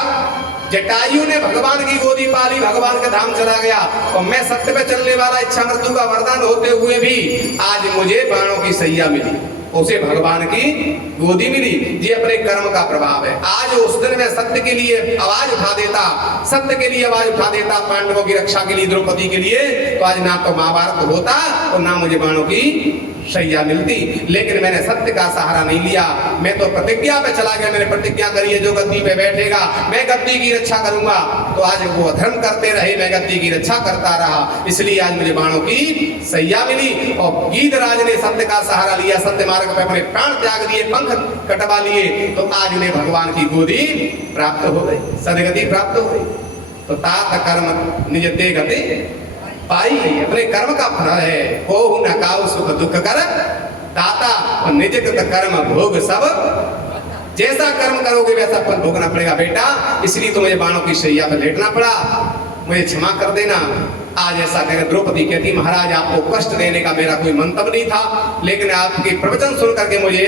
जटायु ने भगवान की गोदी पाली, भगवान के धाम चला गया, और मैं सत्य पे चलने वाला इच्छा मृत्यु का वरदान होते हुए भी आज मुझे बाणों की सैया मिली, उसे भगवान की गोदी मिली। ये अपने कर्म का प्रभाव है। आज उस दिन मैं सत्य के लिए आवाज उठा देता, सत्य के लिए आवाज उठा देता, पांडवों की रक्षा के लिए, द्रौपदी के लिए, तो आज ना तो महाभारत होता और ना मुझे बाणों की शैया मिलती। लेकिन मैंने सत्य का सहारा नहीं लिया, मैं तो प्रतिज्ञा पे चला गया। मैंने प्रतिज्ञा करी है जो गद्दी पे बैठेगा मैं गद्दी की रक्षा करूंगा, तो आज वो अधर्म करते रहे, मैं गद्दी की रक्षा करता रहा, इसलिए आज मुझे बाणों की सैया मिली। और गीधराज ने सत्य का सहारा लिया, सत्य मार्ग पे अपने प्राण त्याग दिए, पंख कटवा लिए, तो आज उन्हें भगवान की गोदी प्राप्त हो गई, सदगति प्राप्त हो गई। तो तात कर्म निज ते गति पाई, अपने कर्म का फल है, को न काउ सुख दुख कर दाता, और निज कर्म भोग सब, जैसा कर्म करोगे वैसा फल भोगना पड़ेगा बेटा। इसलिए तो मुझे बाणों की शैया पर लेटना पड़ा, मुझे क्षमा कर देना। आज ऐसा कह द्रौपदी कहती महाराज आपको कष्ट देने का मेरा कोई मंतव्य नहीं था, लेकिन आपके प्रवचन सुन करके मुझे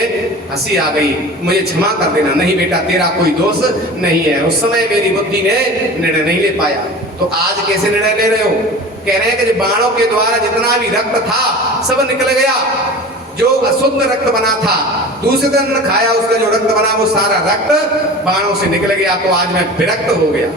हंसी आ गई, मुझे क्षमा कर देना। नहीं बेटा तेरा कोई दोष नहीं है, उस समय मेरी बुद्धि ने निर्णय नहीं ले पाया, तो आज कैसे निर्णय ले रहे हो। कह रहे हैं कि बाणों के द्वारा जितना भी रक्त था सब निकल गया, जो अशुद्ध रक्त बना था, दूसरे दिन खाया उसका जो रक्त बना वो सारा रक्त बाणों से निकल गया। तो आज मैं विरक्त हो गया।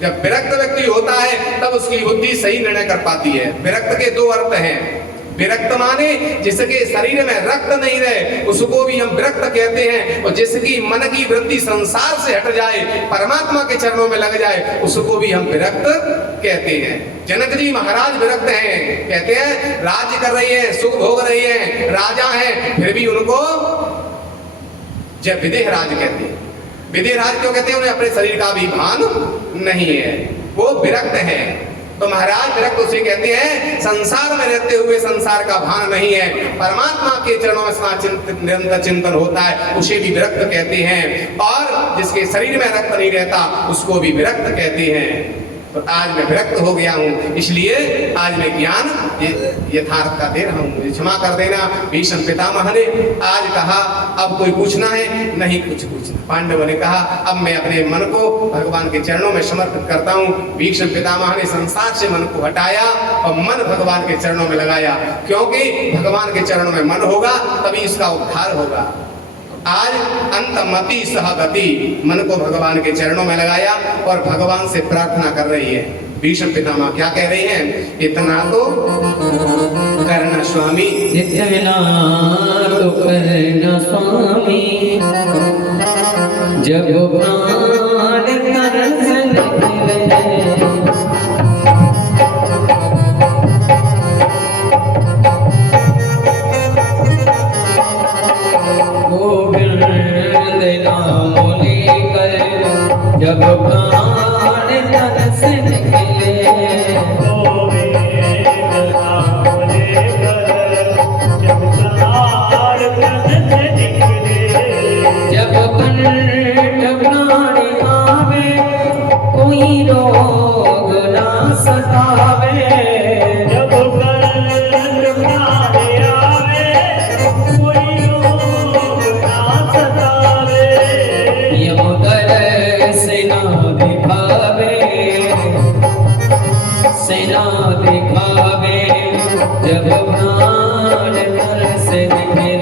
जब विरक्त व्यक्ति होता है तब उसकी बुद्धि सही निर्णय कर पाती है। विरक्त के दो अर्थ हैं, विरक्त माने जिसके शरीर में रक्त नहीं रहे उसको भी हम विरक्त कहते हैं, और जिसकी मन की वृत्ति संसार से हट जाए, परमात्मा के चरणों में लग जाए, उसको भी हम विरक्त कहते हैं। जनक जी महाराज विरक्त हैं, कहते हैं राज्य कर रही है, सुख भोग रही है, राजा हैं, फिर भी उनको जब विदेह राज कहते हैं। विदेह राज क्यों कहते हैं? उन्हें अपने शरीर का भी भान नहीं है, वो विरक्त है। तो महाराज विरक्त उसे कहते हैं संसार में रहते हुए संसार का भान नहीं है, परमात्मा के चरणों में निरंतर चिंतन होता है, उसे भी विरक्त कहते हैं। और जिसके शरीर में रक्त नहीं रहता उसको भी विरक्त कहते हैं। तो आज मैं विरक्त हो गया हूँ, इसलिए आज मैं ज्ञान यथार्थ का दे रहा हूँ, मुझे क्षमा कर देना। भीष्म पितामह ने आज कहा अब कोई पूछना है? नहीं कुछ पूछना। पांडवों ने कहा अब मैं अपने मन को भगवान के चरणों में समर्पित करता हूँ। भीष्म पितामह ने संसार से मन को हटाया और मन भगवान के चरणों में लगाया, क्योंकि भगवान के चरणों में मन होगा तभी इसका उद्धार होगा। आज अंतमति सहगति, मन को भगवान के चरणों में लगाया और भगवान से प्रार्थना कर रही है। भीष्म पितामह क्या कह रहे हैं? इतना तो करना स्वामी, इतना तो करना स्वामी, जब प्राण तन से निकले, जब प्राण तन से निकले, जब कंठ प्राण आवे कोई रोग ना सतावे, जब कंठ प्राण आवे कोई रोग ना सतावे, यमदर सेना दिखावे, जब प्राण तन से निकले,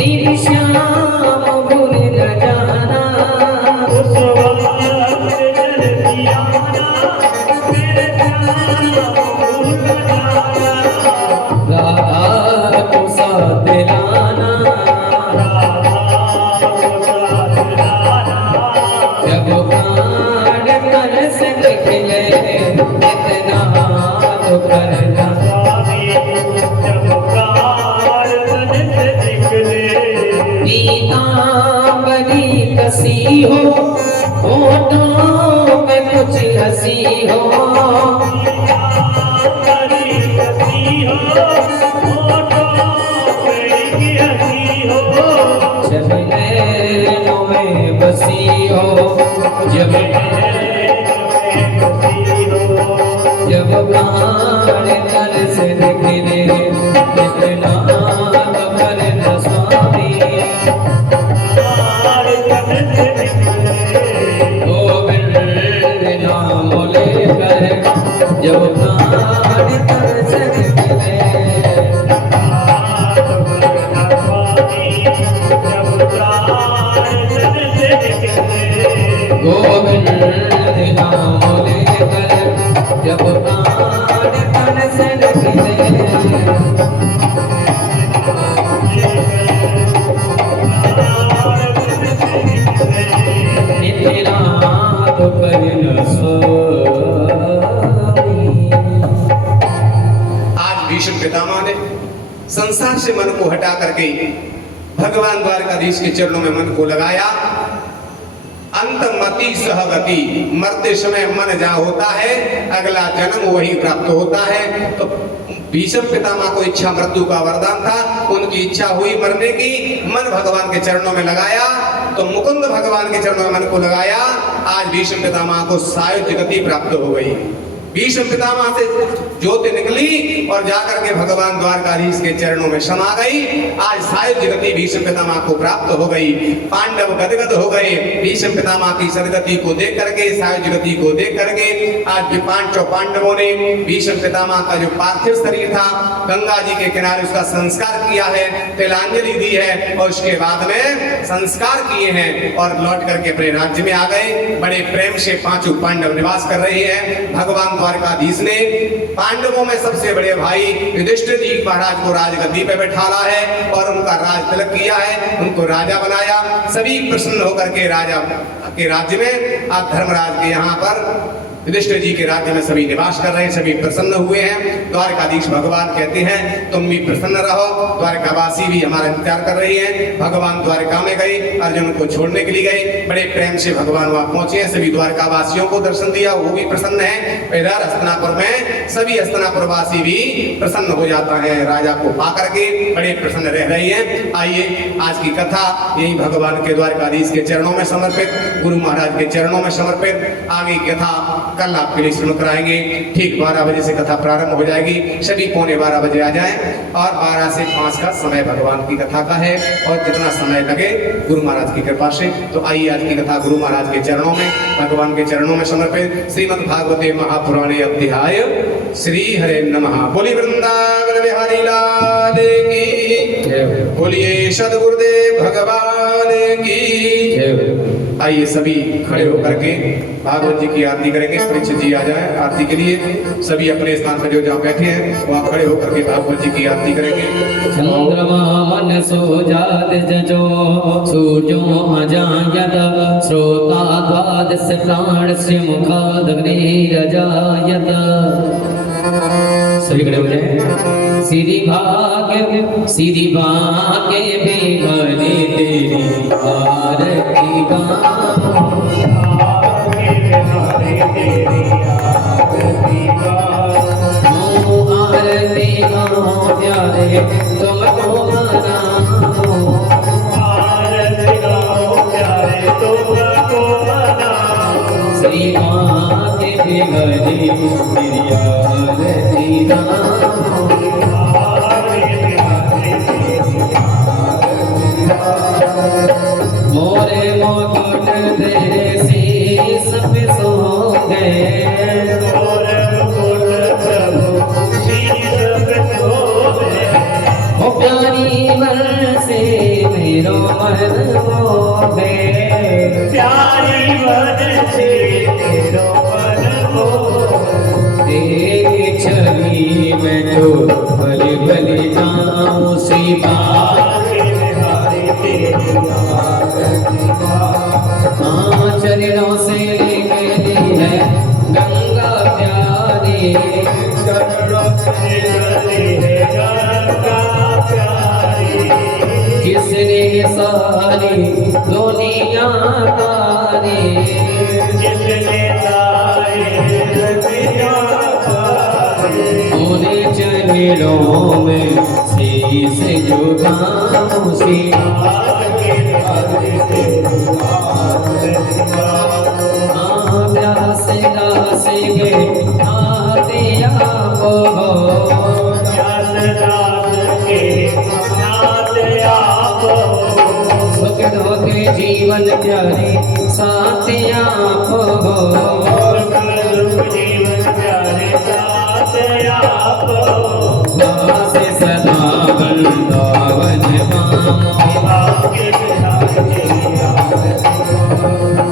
वीर श्याम भूल न जाना उस वक्त जल आना मेरे श्याम भूल न जाना राधा को साथ लाना जब प्राण कर से निकले इतना तो करना पीतांबरी कसी हो होठों में कुछ हंसी हो जब नैनों में बसी हो जब प्राण तन से निकले इतना तो करना स्वामी गोविंद नाम लेकर जब प्राण तन से निकले गोविंद नाम लेकर जब प्राण तन से निकले निकला तो करना स्वामी। आज भीष्म पितामह ने संसार से मन को हटा करके भगवान द्वारकाधीश के चरणों में मन को लगाया। अंतमति सहगति, मरते समय मन जहाँ होता है अगला जन्म वही प्राप्त होता है। तो भीष्म पितामह को इच्छा मृत्यु का वरदान था, उनकी इच्छा हुई मरने की, मन भगवान के चरणों में लगाया तो मुकुंद भगवान के चरणों में मन को लगाया। आज भीष्म पितामह को सायुज्य गति प्राप्त हो गई। भीष्म पितामह से ज्योति निकली और जाकर के भगवान द्वारकाधीश के चरणों में समा गई। आज सायुज्य गति भीष्म पितामह को प्राप्त हो गई। पांडव गदगद हो गए भीष्म पितामह की सदगति को देख करके, सायुज्य गति को देख करके। आज पांचों पांडवों ने भीष्म पितामह का जो पार्थिव शरीर था गंगा जी के किनारे उसका संस्कार किया है, तिलांजलि दी है और उसके बाद में संस्कार किए हैं और लौट करके अपने राज्य में आ गए। बड़े प्रेम से पांचों पांडव निवास कर रहे हैं। भगवान द्वारकाधीश ने पांडवों में सबसे बड़े भाई युधिष्ठिर जी महाराज को राजगद्दी पे बैठाला है और उनका राज तिलक किया है, उनको राजा बनाया। सभी प्रसन्न होकर के राजा के राज्य में आज धर्मराज के यहाँ पर युधिष्ठिर जी के राज्य में सभी निवास कर रहे हैं, सभी प्रसन्न हुए हैं। द्वारकाधीश भगवान कहते हैं तुम भी प्रसन्न रहो। द्वारकावासी भी हमारा इंतजार कर रही हैं। भगवान द्वारका में गए, अर्जुन को छोड़ने के लिए गए, बड़े प्रेम से भगवान वहां पहुंचे हैं। सभी द्वारकावासियों को दर्शन दिया, वो भी प्रसन्न है। इधर हस्तिनापुर में सभी हस्तिनापुरवासी भी प्रसन्न हो जाता है। राजा को पा करके बड़े प्रसन्न रह रही हैं। आइए आज की कथा यही भगवान के द्वारकाधीश के चरणों में समर्पित, गुरु महाराज के चरणों में समर्पित। आगे की कथा कल आपके लिए शुरू कराएंगे। ठीक 12 बजे से कथा प्रारंभ हो जाएगी। सभी 11:15 बजे आ जाएं और 12 से 5 का समय भगवान की कथा का है और जितना समय लगे गुरु महाराज की कृपा से। तो आइए आज की कथा गुरु महाराज के चरणों में, भगवान के चरणों में समर्पित। श्रीमद् भागवते महापुराणे अध्याय श्री हरे नमः। बोली वृंदावन बिहारी लाल की, बोलिए सद्गुरुदेव भगवान की। आइए सभी खड़े होकर के भागवत जी की आरती करेंगे। परीक्षित जी आ जाए आरती के लिए। सभी अपने स्थान पर जो जहाँ बैठे हैं वहाँ खड़े होकर के भागवत जी की आरती करेंगे। चंद्रमा मन सो जात जजो सूर्यो अजायत श्रोता द्वादश प्राण से मुखादग्निरजायत। सभी खड़े हो जाए। सीधी भाग्य बिगड़े तेरी आरती आरती गाओ प्यारे तुमको मनाओ, आरती गाओ प्यारे तुमको मनाओ। श्री माँ के बिगड़ी तेरी आरती गाओ, मोरे मुकुट तेरे शीश पे सो गए। मैं जो भली भली जाऊं श्री चरणों से लेके है गंगा प्यारी जिसने सारी दुनिया तारी उन्हें चरणों में शीश झुकाऊं सी प्यास दास के आते आपो सुख धोके जीवन प्यारे साथ आपो दास सदा वृंदावन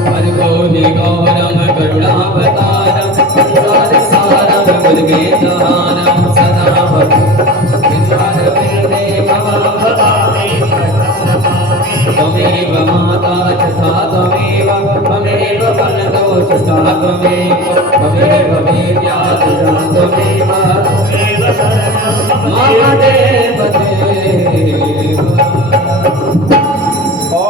हरि गौरी गौरम करुणावतारम संसार सारम बुद्धिदानम सदा विद्वान वृंदे त्वमेव माता तथा त्वमेव त्वमेव वरदो तथा त्वमेव त्वमेव वीर्या तथा त्वमेव